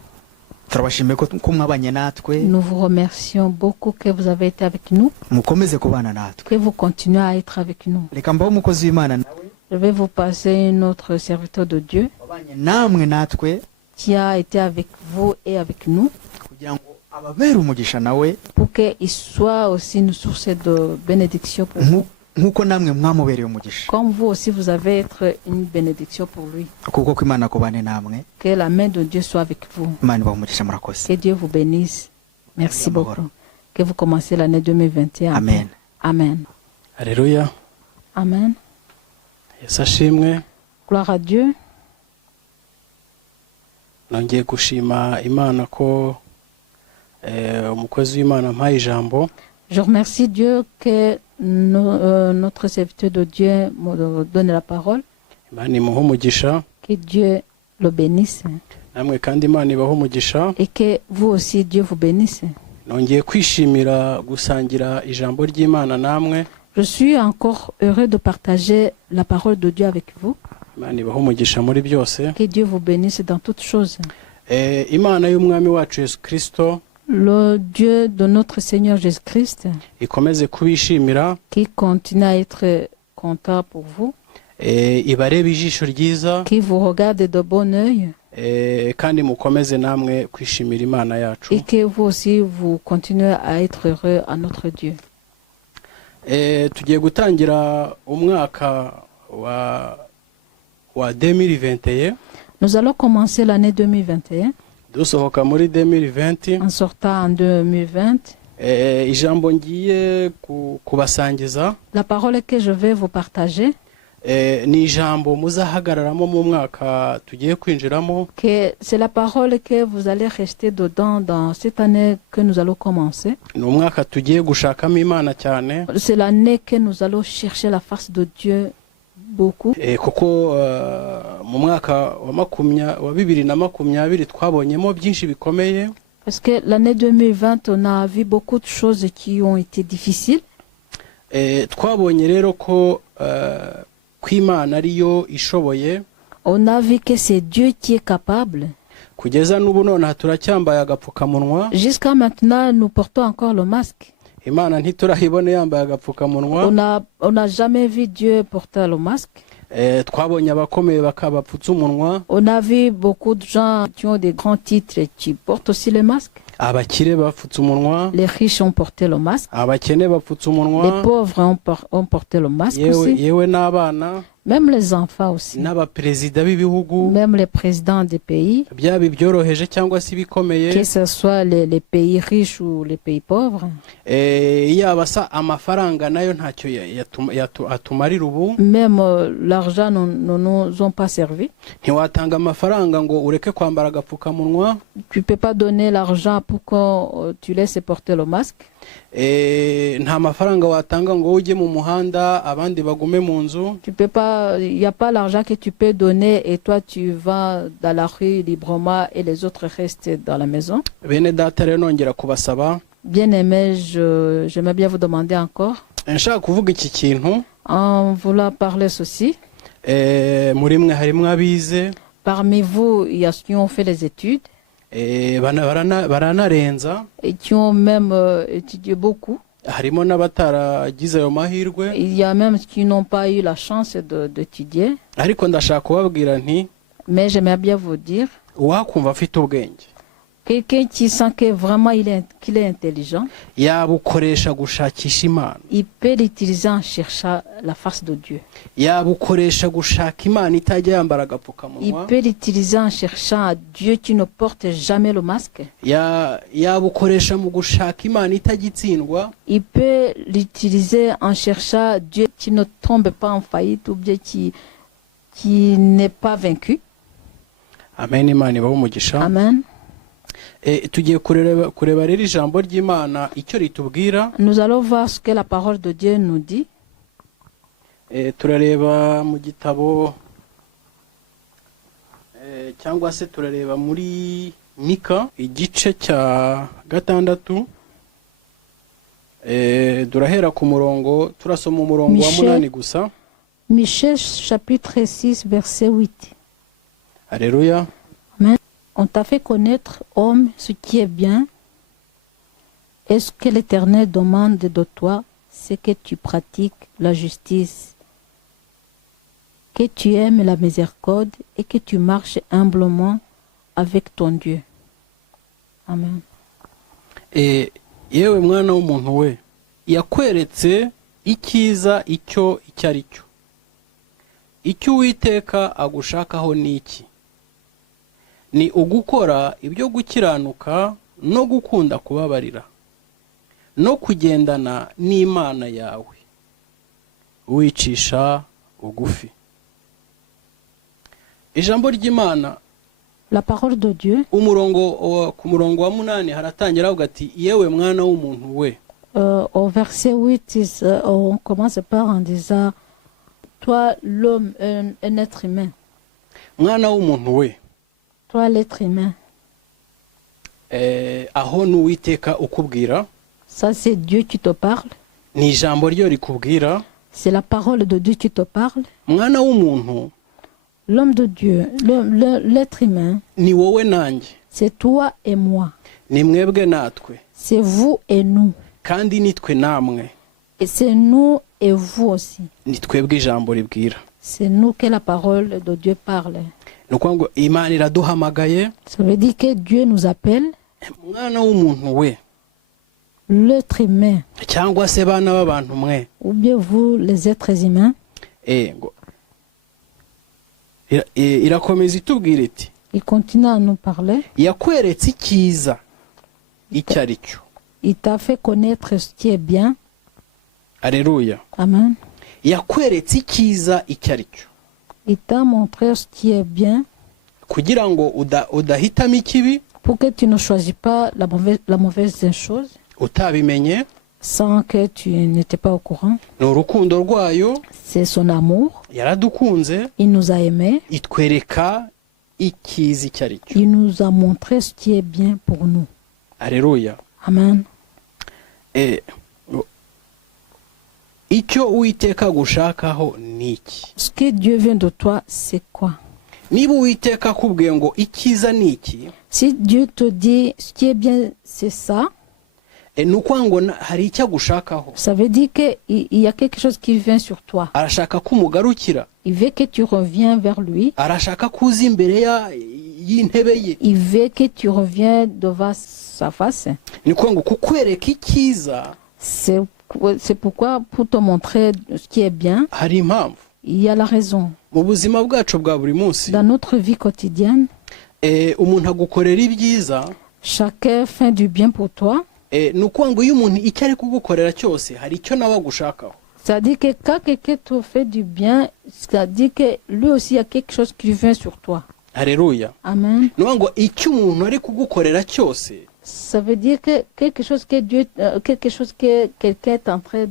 turabashimiye ko mwabanye natwe Nous vous remercions beaucoup que vous avez été avec nous, mukomeze kubana natwe que vous continuez à être avec nous. reka mbaho umukozi w'imana nawe Je vais vous passer notre serviteur de Dieu wabanye namwe natwe qui a été avec vous et avec nous kugira ngo ababere umugisha nawe pour qu'il soit aussi une source de bénédiction pour vous. nk'uko namwe mwamubereye umugisha Comme vous aussi, vous avez être une bénédiction pour lui. kuko ko imana kubane namwe Que la main de Dieu soit avec vous. imana ibaha umugisha murakoze Que Dieu vous bénisse. Merci Amen. beaucoup. Que vous commencez l'année 2021. Amen. Amen. Alléluia. Amen. Yesu ashimwe. Gloire à Dieu. Nongeye gushima Imana ko umukozi w'Imana mpaye ijambo. Je remercie Dieu que notre serviteur de Dieu me donne la parole. Imana imuhe umugisha. Que Dieu le bénisse. Namwe kandi Imana ibahe umugisha. Et que vous aussi, Dieu vous bénisse. Nongeye kwishimira gusangira ijambo ry'Imana namwe. Je suis encore heureux de partager la parole de Dieu avec vous. Imana ibahe umugisha muri byose. Que Dieu vous bénisse dans toutes choses. Imana y'umwami wacu Yesu Kristo Le Dieu de notre Seigneur Jésus-Christ, ikomeze kubishimira, qui continue à être content pour vous, ibarebe ijisho ryiza, qui vous regarde de bon œil, kandi mukomeze namwe kwishimira Imana yacu. et que vous aussi vous continuez à être heureux à notre Dieu. Tugiye gutangira umwaka wa 2021. Nous allons commencer l'année 2021 dusohoka muri 2020. en sortant en 2020. Ijambo ngiye kubasangiza La parole que je vais vous partager, ni ijambo muzahagararamo mu mwaka tugiye kwinjiramo. que c'est la parole que vous allez rester dedans dans cette année que nous allons commencer. Ni umwaka tugiye gushakamo Imana cyane, C'est l'année que nous allons chercher la face de Dieu beaucoup. kuko mu mwaka wa 2020 twabonyemo byinshi bikomeye. Parce que l'année 2020, on a vu beaucoup de choses qui ont été difficiles. Twabonye rero ko kw'Imana ariyo ishoboye. On a vu que c'est Dieu qui est capable. Kugeza n'ubu none turacyambaye agapfukamunwa. Jusqu'à maintenant, nous portons encore le masque. Imana ntiturahibone yambaye agapfukamunwa. On n'a jamais vu Dieu porter le masque. Twabonye abakomeye bakabapfutsa umunwa. On a vu beaucoup de gens qui ont des grands titres qui portent aussi le masque. Abakire bapfutsa umunwa. Les riches ont porté le masque. Abakene bapfutsa umunwa. Les pauvres ont porté le masque aussi. Yewe n'abana. Même les enfants aussi. N'abaperezida b'ibihugu. Même les présidents des pays. Byaba ibyoroheje cyangwa se ibikomeye. Que ce soit les pays riches ou les pays pauvres. Yaba sa amafaranga nayo ntacyo atumarira ubu. Même l'argent ne nous ont pas servi. Ntiwatanga amafaranga ngo ureke kwambara agapfukamunwa. Tu peux pas donner l'argent pour que tu laisses porter le masque. Nta mafaranga watanga ngo ujye mu muhanda abandi bagume mu nzu. Tu peux pas, il y a pas l'argent que tu peux donner et toi tu vas dans la rue librement et les autres restent dans la maison. Bene data rero nongera kubasaba. Bien-aimés, j'aimerais bien vous demander encore, nshaka kuvuga iki kintu en voulant parler ceci. muri mwe harimo abize Parmi vous, il y a ceux qui ont fait les études baranarenza, et qui ont même étudié beaucoup. harimo n'abataragize ayo mahirwe, Il y a même ceux qui n'ont pas eu la chance d'étudier. ariko ndashaka kubabwira nti Mais j'aimerais bien vous dire, uwakumva afite ubwenge quelqu'un qui sent que vraiment qu'il est intelligent, yabukoresha gushakisha Imana, il peut l'utiliser en cherchant la face de Dieu. yabukoresha gushaka Imana itajya yambara Il agapfukamunwa, peut l'utiliser en cherchant Dieu qui ne porte jamais le masque. yabukoresha mu gushaka Imana itagitsindwa, Il peut l'utiliser en cherchant Dieu qui ne tombe pas en faillite ou bien qui n'est pas vaincu. amen. Imana ibahe umugisha. Amen. Tugiye kureba rero ijambo ry'Imana icyo ritubwira. Nous allons voir ce que la parole de Dieu nous dit. Turareba mu gitabo cyangwa se turareba muri Mika igice cya 6. Durahera ku murongo, turasoma umurongo wa 8 gusa. Michée chapitre 6 verset 8. Alléluia. Amen. On t'a fait connaître, homme, ce qui est bien. Et ce que l'Éternel demande de toi, c'est que tu pratiques la justice, que tu aimes la miséricorde et que tu marches humblement avec ton Dieu. Amen. Yewe mwana w'umuntu we, yakweretse icyiza icyo ari cyo. Icyo Uwiteka agushakaho ni iki? Ni ugukora ibyo gukiranuka no gukunda kubabarira no kugendana n'Imana yawe wicisha ugufi. Ijambo ry'Imana, La parole de Dieu, ku murongo wa 8 haratangira avuga ati yewe mwana w'umuntu we. au verset 8, on commence par en disant, toi l'homme, un être humain, Mwana w'umuntu we. toi l'être humain. Aho n'Uwiteka ukubwira, Ça c'est Dieu qui te parle. ni ijambo ryo rikubwira. C'est la parole de Dieu qui te parle. Mwana w'umuntu, L'homme de Dieu, l'être humain, ni wowe nanjye, c'est toi et moi. ni mwebwe natwe, C'est vous et nous. kandi nitwe namwe, Et c'est nous et vous aussi. ni twebwe ijambo ribwira. C'est nous que la parole de Dieu parle. Ni ukuvuga ngo Imana iraduhamagaye, Ça veut dire que Dieu nous appelle, mwana w'umuntu we, l'être humain, cyangwa se bana b'abantu mwe. ou bien vous, les êtres humains. Ngo irakomeza itubwira iti Il continue à nous parler. yakweretse icyiza icyo ari cyo. Il t'a fait connaître ce qui est bien. Alléluia. Amen. Yakweretse icyiza icyo ari cyo Il t'a montré ce qui est bien kugira ngo udahitamo ikibi pour que tu ne choisis pas la mauvaise chose utabimenye. sans que tu n'étais pas au courant. Ni urukundo rwayo, C'est son amour. yaradukunze, Il nous a aimés. itwereka icyiza icyo ari cyo. Il nous a montré ce qui est bien pour nous. Alléluia. Amen. Icyo Uwiteka gushakaho ni iki? Ce que Dieu veut de toi, c'est quoi? Niba Uwiteka akubwiye ngo icyiza ni iki, Si Dieu te dit ce qui est bien, c'est ça, ni ukuvuga ngo hari icyo agushakaho. ça veut dire qu'il y a quelque chose qui vient sur toi. Arashaka ko umugarukira, Il veut que tu reviens vers lui. arashaka ko uza imbere y'intebe ye. Il veut que tu reviens devant sa face. Ni ukuvuga ngo kukwereka icyiza C'est pourquoi, pour te montrer ce qui est bien, hari impamvu. il y a la raison. Mu buzima bwacu bwa buri munsi, Dans notre vie quotidienne, umuntu agukorera ibyiza, chacun fait du bien pour toi. ni ukuvuga ngo iyo umuntu icyo ari kugukorera cyose hari icyo nawe agushakaho. C'est-à-dire que quand quelqu'un te fait du bien, c'est-à-dire que lui aussi, il y a quelque chose qui vient sur toi. Alléluia. Amen. Ni ukuvuga ngo icyo umuntu ari kugukorera cyose, Ça veut dire que quelque chose que quelqu'un est en train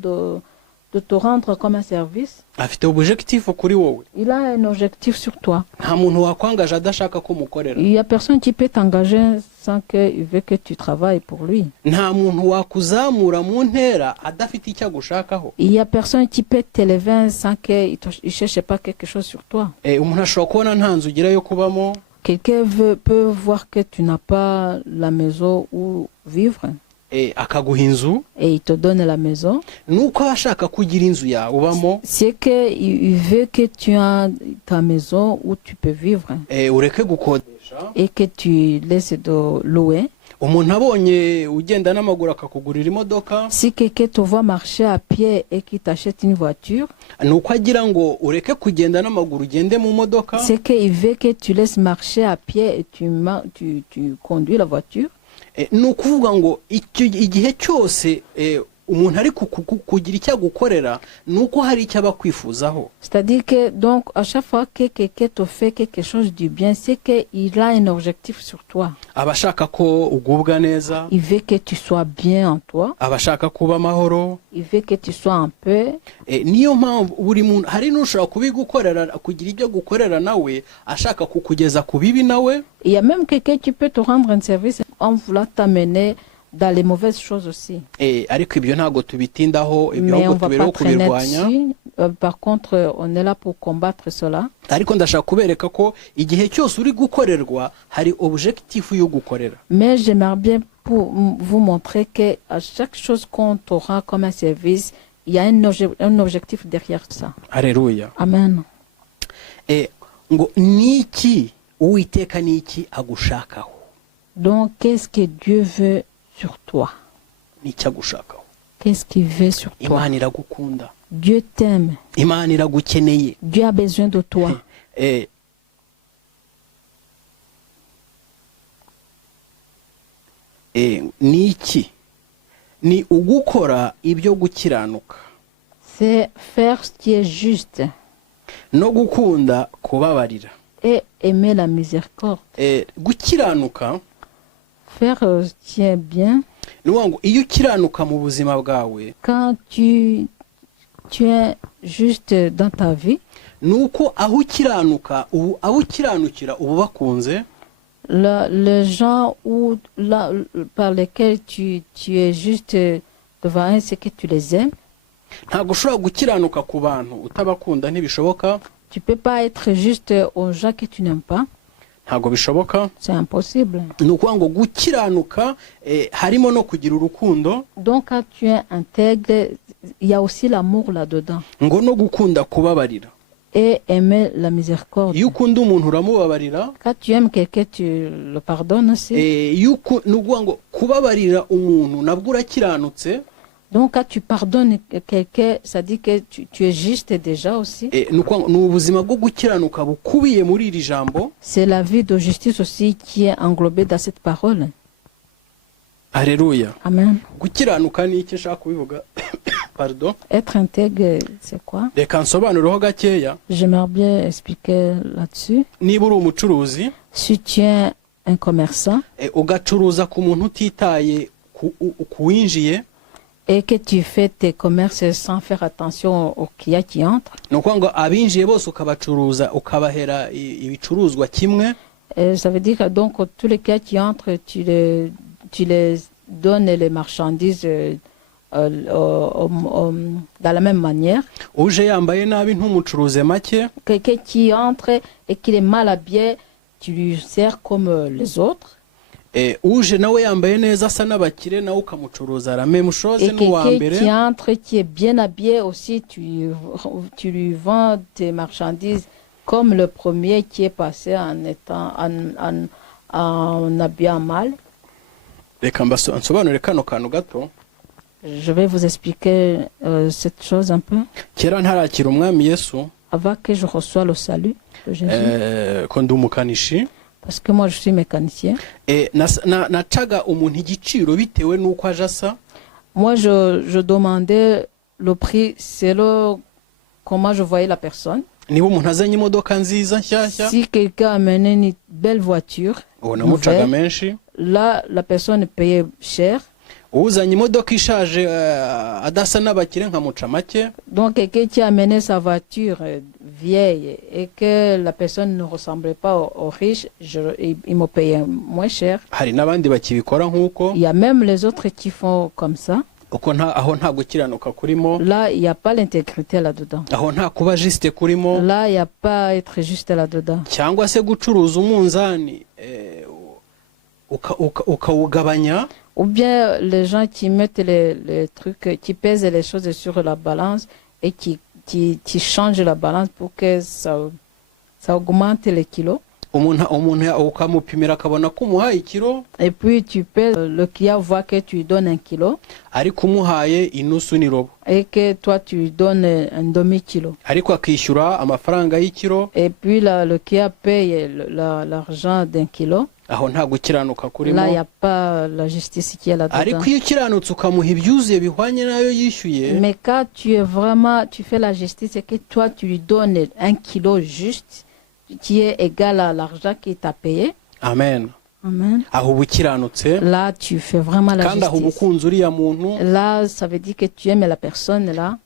de te rendre comme un service, afite objectif kuri wowe. il a un objectif sur toi. Nta muntu wakwangaje adashaka ko mukorera. Il y a personne qui peut t'engager sans qu'il veut que tu travailles pour lui. Nta muntu wakuzamura mu ntera adafite icyo agushakaho. Il y a personne qui peut t'élever sans qu'il ne cherche pas quelque chose sur toi. Umuntu ashobora kubona nta nzu ugira yo kubamo. Quelqu'un peut voir que tu n'as pas la maison où vivre akaguha inzu. et il te donne la maison. Nuko ashaka kugira inzu yawe ubamo. C'est qu'il veut que tu aies ta maison où tu peux vivre ureke gukodesha. et que tu laisses de louer. Umuntu abonye ugenda n'amaguru akakugurira imodoka. Si quelqu'un te voit marcher à pied et qu'il t'achète une voiture, nuko agira ngo ureke kugenda n'amaguru ugende mu modoka. c'est qu'il veut que tu laisses marcher à pied et tu conduis la voiture. Ni ukuvuga ngo igihe cyose umuntu ari kugira icyo agukorera nuko hari icyo aba kwifuzaho. C'est-à-dire que donc à chaque fois que quelqu'un te fait quelque chose du bien, c'est qu'il a un objectif sur toi. Aba ashaka ko ugubwa neza. Il veut que tu sois bien en toi. Aba ashaka kuba amahoro. Il veut que tu sois en paix. Niyo mpamvu buri muntu hari n'ushobora kubigukorera kugira ibyo gukorera nawe ashaka kukugeza ku bibi nawe. Il y a même quelqu'un qui peut te rendre un service en voulant t'amener dans les mauvaises choses aussi. Ariko ibyo ntago tubitindaho, ibyo Mais on ahubwo va tubereho pas traîner kubirwanya. dessus. Par contre, on est là pour combattre cela. Ariko ndashaka kubereka ko igihe cyose uri gukorerwa hari objectif yo gukorera. Mais j'aimerais bien pour vous montrer que à chaque chose qu'on t'aura comme un service, il y a un objectif derrière ça. Alléluia. Amen. Ngo niki Uwiteka niki agushakaho. Donc, qu'est-ce que Dieu veut sur toi? Niki agushakaho. Qu'est-ce qu'il veut sur toi? Imana iragukunda. Dieu t'aime. Imana iragukeneye. Dieu a besoin de toi. Niki ni ugukora ibyo gukiranuka. C'est faire ce qui est juste No gukunda kubabarira. et aimer la miséricorde. Gukiranuka Faire ce qui est bien. nuwango iyo ukiranuka mu buzima bwawe. Quand tu es juste dans ta vie, Nuko aho ukiranuka aho ukiranukira ubu bakunze. les gens par lesquels tu es juste devant eux, c'est que tu les aimes. Ntabwo ushobora gukiranuka ku bantu utabakunda, ntibishoboka. Tu peux pas être juste aux gens que tu n'aimes pas. Ntabwo bishoboka. C'est impossible. Nuko ngo gukiranuka harimo no kugira urukundo. Donc quand tu es intègre, il y a aussi l'amour là-dedans. Ngo no gukunda kubabarira. Et aimer la miséricorde. Iyo ukunda umuntu uramubabarira. Quand tu aimes quelqu'un, tu le pardonnes aussi. Ngo kubabarira umuntu nabwo urakiranutse. Donc quand tu pardonnes quelqu'un, ça dit que tu es juste déjà aussi. Ni ubuzima bwo gukiranuka bukubiye muri iri jambo. C'est la vie de justice aussi qui est englobée dans cette parole. Alléluia. Amen. Gukiranuka ni iki nshaka kubivuga? Pardon. Être intègre, c'est quoi? Reka nsobanureho gakeya. J'aimerais bien expliquer là-dessus. Niba uri umucuruzi, Si tu es un commerçant ugacuruza ku muntu utitaye kuwinjiye, et que tu fais tes commerces sans faire attention aux clients qui entrent, nuko ngo abinjiye bose ukabacuruza ukabahera ibicuruzwa kimwe. ça veut dire que donc tous les clients qui entrent, tu les donnes les marchandises dans la même manière. Uje yambaye nabi ntumucuruze make. Quelqu'un qui entre et qui est mal habillé, tu lui sers comme les autres. Uje nawe yambaye neza asa n'abakire nawe ukamucuruza la même chose Et n'uwa quelqu'un mbere. qui entre, qui est bien habillé aussi, tu lui vends tes marchandises comme le premier qui est passé en étant en habillant mal. Reka nsobanure kano kantu gato. Je vais vous expliquer cette chose un peu. Kera ntarakira umwami Yesu, Avant que je reçoive le salut de Jésus, ko ndi umukanishi, parce que moi je suis mécanicien. nacaga umuntu igiciro bitewe n'uko aje asa. Moi je demandais le prix selon comment je voyais la personne. Niba umuntu azanye imodoka nziza nshyashya, Si quelqu'un amenait une belle voiture, uwo namucaga nouvelle, menshi. là la personne payait cher. uzanye imodoka ishaje adasa n'abakire nkamuca make. Donc quelqu'un qui a amené sa voiture vieille et que la personne ne ressemblait pas aux riches, il me payait moins cher. Hari n'abandi bakibikora nk'uko. Il y a même les autres qui font comme ça. Uko aho nta gukiranuka kurimo. Là, il n'y a pas l'intégrité là-dedans. Aho nta kuba juste kurimo. Là, il n'y a pas être juste là-dedans. Cyangwa se gucuruza umunzani ukawugabanya. Ou bien les gens qui mettent les trucs, qui pèsent les choses sur la balance et qui changent la balance pour que ça augmente les kilos. Ukamupimira akabona ko umuhaye ikiro. Et puis tu pèses, le client voit que tu lui donnes 1 kilo. Ariko umuhaye inusu n'irobo. Et que toi tu lui donnes un demi-kilo. Ariko akishyura amafaranga y'ikiro. Et puis le client paye l'argent d'1 kilo. Aho nta gukiranuka kurimo. Là, il n'y a pas la justice qui est là-dedans. Ariko iyo ukiranutse ukamuha ibyuzuye bihwanye nayo yishyuye. Mais quand tu fais la justice et que toi tu lui donnes 1 kilo juste, qui est égal à l'argent qu'il t'a payé. Amen. Amen. Aho ubukiranutse. Là, tu fais vraiment la kandi aho justice. ubukunze uriya muntu. Là, ça veut dire que tu aimes la personne là.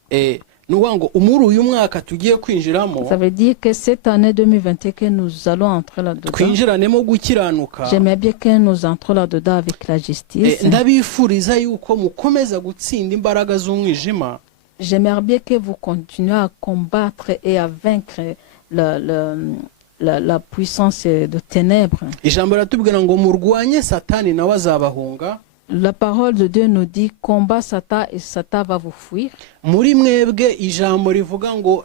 Nuwango umuri uyu mwaka tugiye kwinjiramo. Ça veut dire que cette année 2021 que nous allons entrer là-dedans. Twinjiranemo gukiranuka. J'aimerais bien que nous entrons là-dedans avec la justice. Ndabifuriza yuko mukomeza gutsinda imbaraga z'umwijima. J'aimerais bien que vous continuez à combattre et à vaincre la puissance de ténèbres. Ijambo ratubwira ngo murwanye Satani nawe azabahunga. La parole de Dieu nous dit combat Satan et Satan va vous fuir. Muri mwebwe ijambo rivuga ngo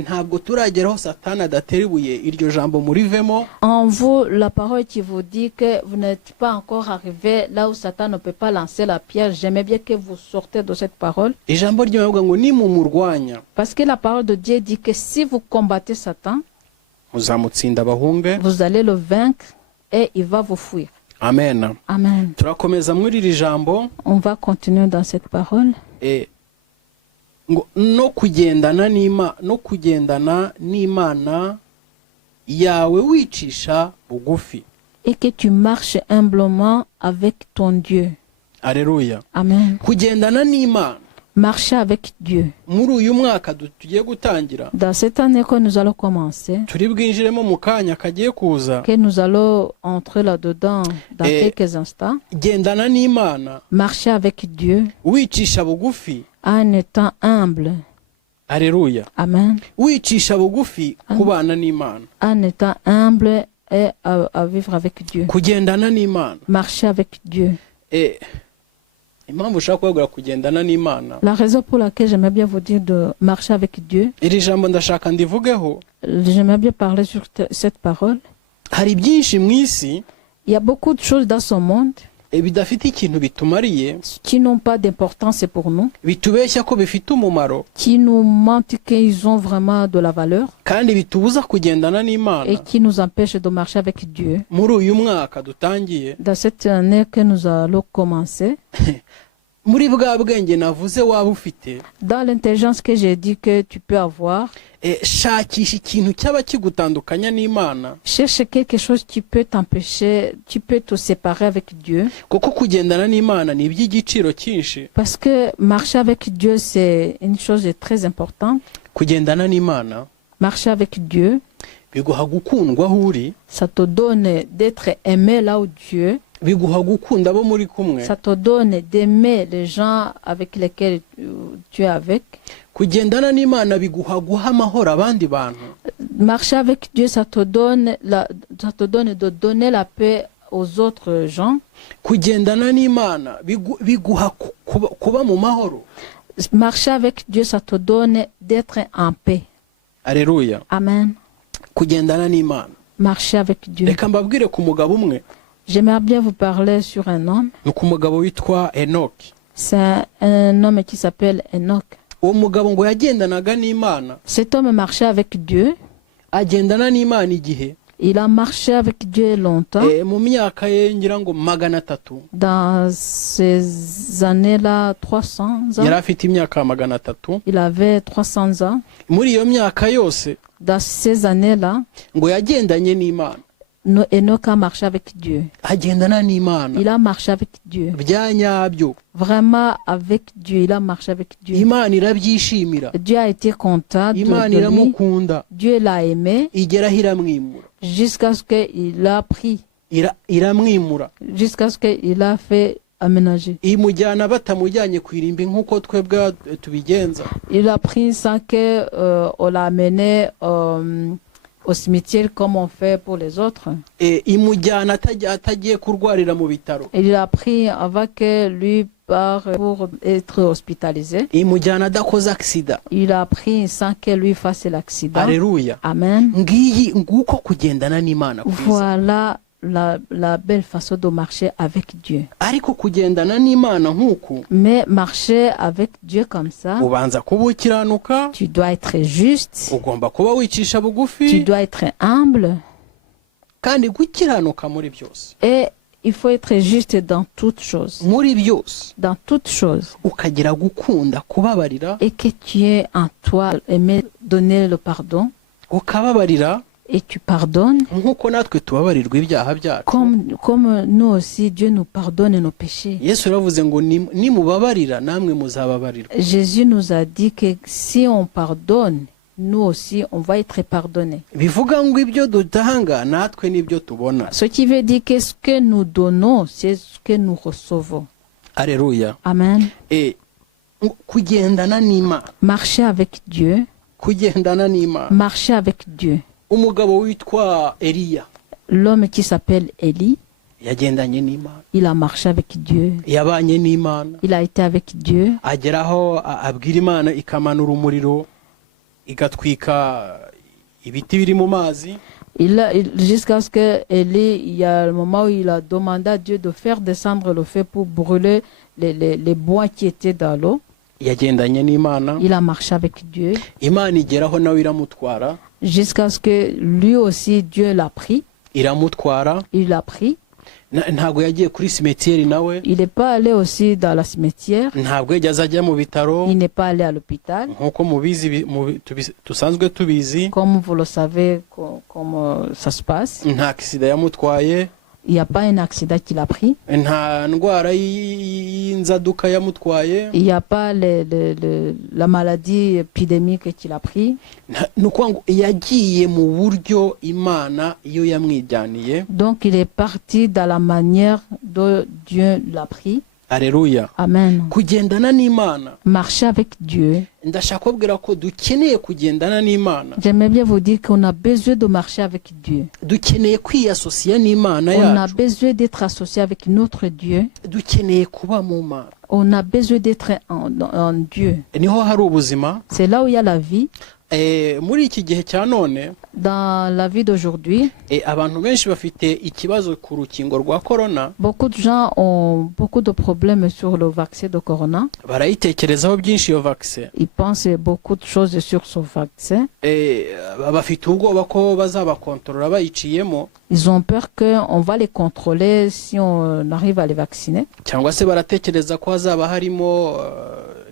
ntabwo turageraho Satani adatera ibuye, iryo jambo murivemo. En vous, la parole qui vous dit que vous n'êtes pas encore arrivé là où Satan ne peut pas lancer la pierre. J'aimerais bien que vous sortez de cette parole. Ijambo ry'Imana ngo nimumurwanya. Parce que la parole de Dieu dit que si vous combattez Satan, muzamutsinda bahunge. Vous allez le vaincre et il va vous fuir. Amen. Amen. Turakomeza muri iri jambo. On va continuer dans cette parole. Ngo no kugendana n'Imana yawe wicisha bugufi. Et que tu marches humblement avec ton Dieu. Alléluia. Amen. Kugendana n'Imana. Marcher avec Dieu. Muri uyu mwaka tugiye gutangira. Dans cette année que nous allons commencer. Turi bwinjiremo mu kanya kagiye kuza. Que nous allons entrer là-dedans dans quelques instants. Gendana n'Imana. Marcher avec Dieu. Wicisha bugufi. En étant humble. Alléluia. Amen. Wicisha bugufi kubana n'Imana. En étant humble et à vivre avec Dieu. Kugendana n'Imana. Marcher avec Dieu. Impamvu ushaka kwagura kugendana n'Imana. La raison pour laquelle j'aimerais bien vous dire de marcher avec Dieu. Iri jambo ndashaka ndivugeho. J'aimerais bien parler sur cette parole. Hari byinshi mu isi. Il y a beaucoup de choses dans ce monde. Bidafite ikintu bitumariye. Qui n'ont pas d'importance pour nous. Bitubeshya ko bifite umumaro. Qui nous mentent qu'ils ont vraiment de la valeur. Kandi bitubuza kugendana n'Imana. Et qui nous empêchent de marcher avec Dieu. Muri uyu mwaka dutangiye. Dans cette année que nous allons commencer. Muri bwa bwenge navuze waba ufite. Dans l'intelligence que j'ai dit que tu peux avoir. Shakisha ikintu cyaba kigutandukanya n'Imana. Cherche quelque chose qui peut t'empêcher, tu peux te séparer avec Dieu. Kuko kugendana n'Imana ni iby'igiciro cyinshi. Parce que marcher avec Dieu c'est une chose de très importante. Kugendana n'Imana. Marcher avec Dieu. Biguha gukundwa aho uri. Ça te donne d'être aimé là où Dieu. Biguha gukunda abo muri kumwe. Ça te donne d'aimer les gens avec lesquels tu es avec. Kugendana n'Imana biguha guha amahoro abandi bantu. Marcher avec Dieu ça te donne de donner la paix aux autres gens. Kugendana n'Imana biguha kuba mu mahoro. Marcher avec Dieu ça te donne d'être en paix. Alléluia. Amen. Kugendana n'Imana. Marcher avec Dieu. Reka mbabwire ku mugabo umwe. J'aimerais bien vous parler sur un homme. Ni ku mugabo witwa Enoch. C'est un homme qui s'appelle Enoch. Uwo mugabo ngo yagendanaga n'Imana. Cet homme marchait avec Dieu. Agendana n'Imana igihe. Il a marché avec Dieu longtemps. Mu myaka ye ngira ngo 300. Dans ces années-là, 300 ans. Yari afite imyaka 300. Il avait 300 ans. Muri iyo myaka yose. Dans ces années-là. Ngo yagendanye n'Imana. Enoch a marché avec Dieu. agendana n'imana Il a marché avec Dieu. bya nyabyo. Vraiment avec Dieu, il a marché avec Dieu. Imana irabyishimira, Dieu a été content Imana de lui. iramukunda, Dieu l'a aimé igeraho iramwimura, jusqu'à ce qu'il a pris, iramwimura, jusqu'à ce qu'il a fait aménager. imujyana batamujyanye ku irimbi nk'uko twebwe tubigenza. Il a pris sans que on l'a amené au cimetière comme on fait pour les autres. Imujyana atagiye kurwarira mu bitaro, Il a pris avant que lui part pour être hospitalisé. imujyana adakoze aksida. Il a pris sans que lui fasse l'accident. Aleluya. Amen. Nguko kugendana n'Imana kwiza. Voilà la belle façon de marcher avec Dieu. Ariko kugendana n'Imana nk'uku, Mais marcher avec Dieu comme ça, ubanza kuba ukiranuka, tu dois être juste, ugomba kuba wicisha tu bugufi, dois être humble kandi gukiranuka muri byose, et il faut être juste dans toutes choses. muri byose, Dans toutes choses. ukagira gukunda kubabarira, Et que tu aies en toi aimer donner le pardon ukababarira et tu pardonnes. nk'uko natwe tubabarirwa ibyaha byacu. Comme nous aussi, Dieu nous pardonne nos péchés. Yesu yaravuze ngo nimubabarira namwe muzababarirwa. Jésus nous a dit que si on pardonne, nous aussi, on va être pardonné. Bivuga ngo ibyo dutanga natwe nibyo tubona. Ce qui veut dire que ce que nous donnons, c'est ce que nous recevons. Aleluya. Amen. Kugendana n'Imana, Marcher avec Dieu. kugendana n'Imana. Marcher avec Dieu. Umugabo witwa Eliya L'homme qui s'appelle Élie, yagendanye n'Imana, il a marché avec Dieu. yabanye n'Imana, Il a été avec Dieu. ageraho abwira Imana ikamanura umuriro igatwika ibiti biri mu mazi. Jusqu'à ce que Élie, il y a le moment où il a demandé à Dieu de faire descendre le feu pour brûler les bois qui étaient dans l'eau. Yagendanye n'Imana, Il a marché avec Dieu. Imana igeraho nawe iramutwara, Jusqu'à ce que lui aussi, Dieu l'a pris. iramutwara. Il l'a pris. Ntabwo yagiye kuri cimetière nawe, Il n'est pas allé aussi dans la cimetière. ntabwo yigeze ajya mu bitaro Il n'est pas allé à l'hôpital. nk'uko dusanzwe tubizi. Comme vous le savez, comment ça se passe. Nta kisida yamutwaye, Il n'y a pas un accident qu'il a pris. nta ndwara y'inzaduka yamutwaye. Il n'y a pas la maladie épidémique qu'il a pris. Ni ukuvuga ngo yagiye mu buryo Imana iyo yamwijyaniye. Donc il est parti dans la manière dont Dieu l'a pris. Aleluya. Amen. Kugendana n'Imana, Marcher avec Dieu. ndashaka kubwira ko dukeneye kugendana n'Imana, J'aimerais bien vous dire qu'on a besoin de marcher avec Dieu. dukeneye kwiyasosiya n'Imana On a yacu, besoin d'être associé avec notre Dieu. dukeneye kuba mu Mana. On a besoin d'être en Dieu. Niho hari ubuzima. C'est là où il y a la vie. Muri iki gihe cya none, Dans la vie d'aujourd'hui, abantu benshi bafite ikibazo ku rukingo rwa corona, beaucoup de gens ont beaucoup de problèmes sur le vaccin de Corona. barayitekerezaho byinshi iyo vaccine. Ils pensent beaucoup de choses sur ce vaccin. Bafite ubwoba ko bazabakontorora bayiciyemo, Ils ont peur qu'on va les contrôler si on arrive à les vacciner. cyangwa se baratekereza ko hazaba harimo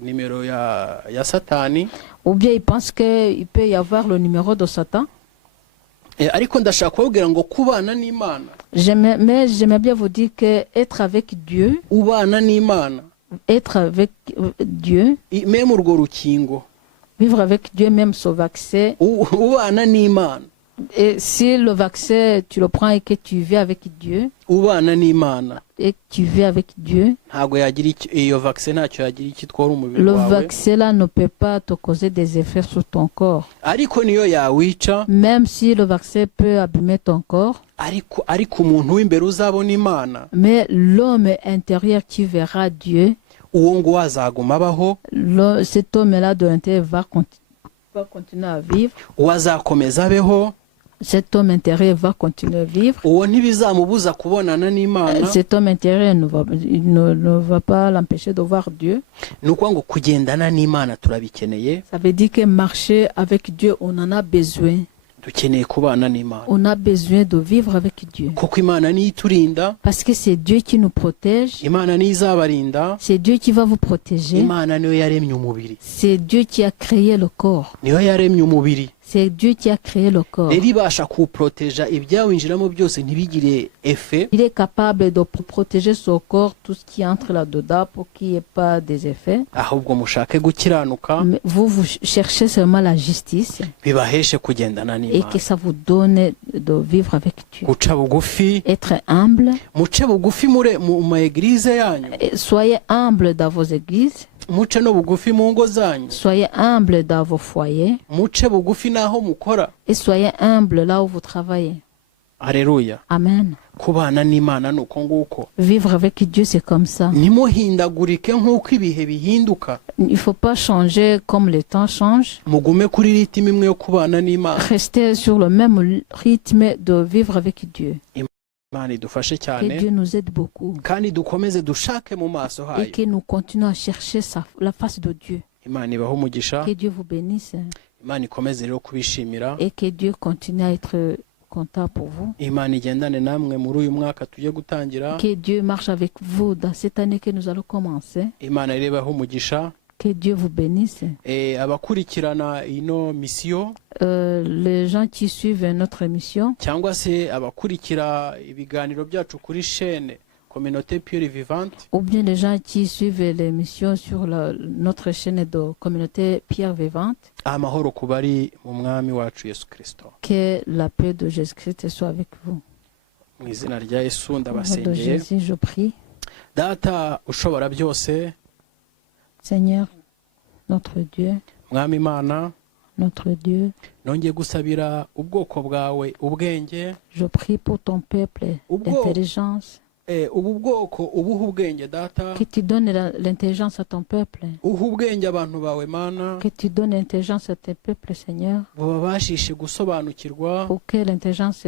nimero ya Satani. Ou bien ils pensent qu'il peut y avoir le numéro de Satan. Ariko ndashaka kubabwira ngo kubana n'Imana, Mais j'aimerais bien vous dire que être avec Dieu, ubana n'Imana, être avec Dieu, même urwo rukingo, vivre avec Dieu, même ce vaccin. ubana n'Imana, Et si le vaccin, tu le prends et que tu vis avec Dieu, ubana n'Imana, et que tu vis avec Dieu, ntabwo yagira iyo vaccine ntacyo yagira icyo itwara umubiri le wawe. vaccin-là ne peut pas te causer des effets sur ton corps. Ariko niyo yawica, Même si le vaccin peut abîmer ton corps, ariko umuntu w'imbere uzabona Imana, mais l'homme intérieur qui verra Dieu, uwo ngo azaguma abaho, cet homme-là de l'intérieur va continuer à vivre. uwo azakomeza abeho, Cet homme intérieur va continuer à vivre. uwo ntibizamubuza kubonana n'Imana. Cet homme intérieur ne va pas l'empêcher de voir Dieu. Ni ukuvuga ngo kugendana n'Imana turabikeneye, Ça veut dire que marcher avec Dieu, on en a besoin. dukeneye kubana n'Imana, On a besoin de vivre avec Dieu. kuko Imana niyo iturinda, Parce que c'est Dieu qui nous protège. Imana niyo izabarinda, C'est Dieu qui va vous protéger. Imana niyo yaremye umubiri, C'est Dieu qui a créé le corps. niyo yaremye umubiri. C'est Dieu qui a créé le corps. rero ibasha kuwuproteja ibyawinjiramo byose ntibigire efe. Il est capable de protéger son corps, tout ce qui entre là-dedans, pour qu'il n'y ait pas des effets. ahubwo mushake gukiranuka Mais vous cherchez seulement la justice bibaheshe kugendana et que n'Imana. ça vous donne de vivre avec Dieu. guca bugufi, Être humble. muce bugufi mu maeglize yanyu, Et soyez humble dans vos églises. muce no bugufi mu ngo zanyu, Soyez humble dans vos foyers. muce bugufi n'aho mukora. Et soyez humble là où vous travaillez. Haleluya. Amen. kubana n'Imana ni uko nguko. Vivre avec Dieu, c'est comme ça. ntimuhindagurike nk'uko ibihe bihinduka, Il ne faut pas changer comme le temps change. mugume kuri ritime imwe yo kubana n'Imana. Rester sur le même rythme de vivre avec Dieu. Imana idufashe Que cyane Dieu nous aide beaucoup. kandi dukomeze dushake mu maso Et hayo. que nous continuons à chercher la face de Dieu. Imana ibahe umugisha, Que Dieu vous bénisse. Imana ikomeze rero kubishimira, Et que Dieu continue à être content pour vous. Imana igendane namwe muri uyu mwaka tugiye gutangira. Que Dieu marche avec vous dans cette année que nous allons commencer. Imana irebaho umugisha. Que Dieu vous bénisse. Abakurikirana ino misiyo Les gens qui suivent notre émission, cyangwa se abakurikira ibiganiro byacu kuri chaîne Communauté Pure Vivante, ou bien les gens qui suivent l'émission sur notre chaîne de communauté Pierre Vivante, amahoro ku bari mu mwami wacu Yesu Kristo. que la paix de Jésus-Christ soit avec vous. Mu izina rya Yesu Au nom de ndabasengeye. Jésus, je prie. Data ushobora byose, Seigneur, notre Dieu, mwami Imana, notre Dieu, nongeye gusabira ubwoko bwawe ubwenge, je prie pour ton peuple l'intelligence, ubu bwoko ubuha ubwenge data, que tu donnes l'intelligence à ton peuple, uha ubwenge abantu bawe Mana, que tu donnes l'intelligence à tes peuples, Seigneur, babashishe gusobanukirwa, pour que l'intelligence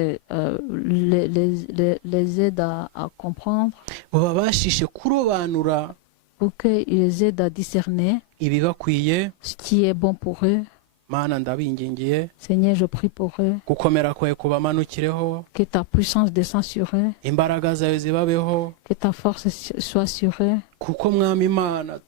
les aide à comprendre, babashishe kurobanura pour qu'ils les aident à discerner ibibakwiye. ce qui est bon pour eux. Mana ndabingingiye, Seigneur, je prie pour eux, gukomera kwawe kubamanukireho, que ta puissance descende sur eux, imbaraga zawe zibabeho, que ta force soit sur eux, kuko mwami Imana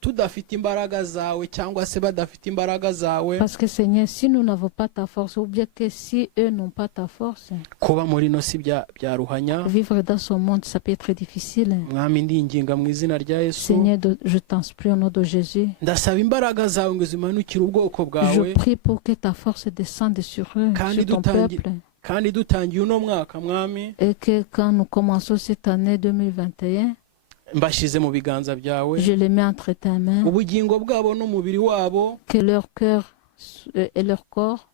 tudafite imbaraga zawe cyangwa se badafite imbaraga zawe, parce que Seigneur, si nous n'avons pas ta force, ou bien que si eux n'ont pas ta force, kuba muri no si byaruhanya. vivre dans ce monde, ça peut être difficile. Mwami ndinginga mu izina rya Yesu, Seigneur, je t'en prie au nom de Jésus. ndasaba imbaraga zawe ngo zimanukire ubwoko Je bwawe, prie pour que ta force descende sur eux, kandi sur ton peuple, kandi dutangiye uno mwaka mwami, et que quand nous commençons cette année 2021, mbashyize mu biganza byawe, je les mets entre tes mains, ubugingo bwabo n'umubiri wabo, que leur cœur et leur corps,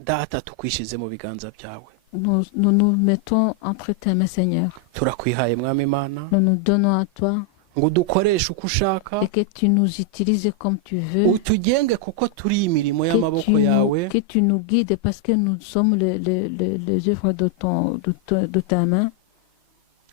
data tukwishyize mu biganza byawe. nous mettons entre tes mains, Seigneur. Turakwihaye mwami Imana Nous nous donnons à toi ngo dukoreshe uko ushaka, et que tu nous utilises comme tu veux, utugenge kuko turi imirimo y'amaboko yawe. que tu nous guides parce que nous sommes les œuvres de ta main.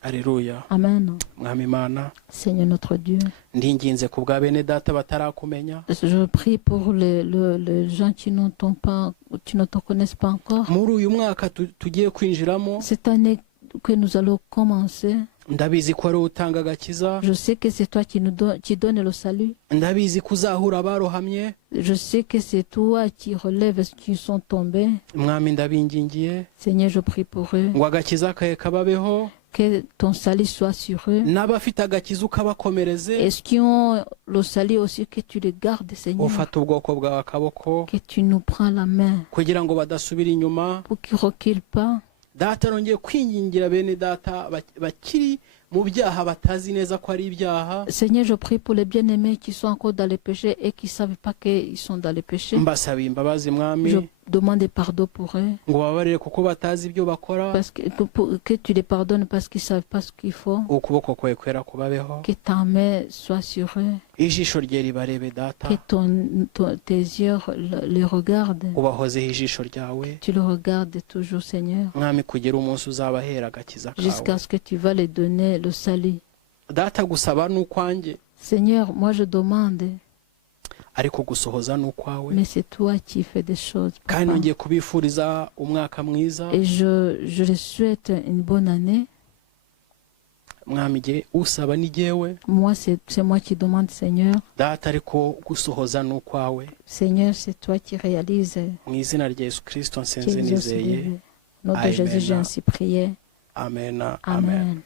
Alléluia. Amen. Mwami Imana, Seigneur notre Dieu, ndinginze ku bwa bene data batarakumenya, je prie pour les gens qui ne te connaissent pas encore. muri uyu mwaka tugiye kwinjiramo, Cette année que nous allons commencer, ndabizi ko ari wowe utanga agakiza, je sais que c'est toi qui donnes le salut. ndabizi ko uzahura abarohamye. Je sais que c'est toi qui relèves ceux qui sont tombés. Mwami ndabingingiye Seigneur, je prie pour eux, ngo agakiza kawe kababeho, que ton salut soit sur eux. n'abafite agakiza ukabakomereze, Et ceux qui ont le salut aussi, que tu les gardes, Seigneur. ufata ubwoko bwawe akaboko Que tu nous prends la main kugira ngo badasubira inyuma. pour qu'ils ne reculent pas. Data nongeye kwingingira bene data bakiri mu byaha batazi neza ko ari ibyaha, Seigneur, je prie pour les bien-aimés qui sont encore dans les péchés et qui ne savent pas qu'ils sont dans les péchés. mbasabiye imbabazi Je mwami demande pardon pour eux. ngo babarire kuko batazi ibyo bakora, Parce que tu les pardonnes parce qu'ils ne savent pas ce qu'il faut. ukuboko kwawe kwera kubabeho, Que ta main soit sur eux. ijisho rye ribarebe data, Que tes yeux les regardent. ubahozeho ijisho ryawe Tu le regardes toujours, Seigneur. mwami, kugera umunsi uzabahera agakiza Jusqu'à kawe. ce que tu vas les donner le salut. Data gusaba ni ukwanjye, Seigneur, moi je demande, ariko gusohoza ni ukwawe. mais c'est toi qui fais des choses. Kandi Papa. nongeye kubifuriza umwaka mwiza, Et je les souhaite une bonne année. mwami igihe usaba ni jyewe Moi, c'est moi qui demande, Seigneur. data ariko gusohoza ni ukwawe Seigneur, c'est toi qui réalises. mu izina rya Yesu Kristo Qui nsenze exauce nizeye les vœux. Au nom de Jésus, j'ai Amen. ainsi prié. amen amen Amen.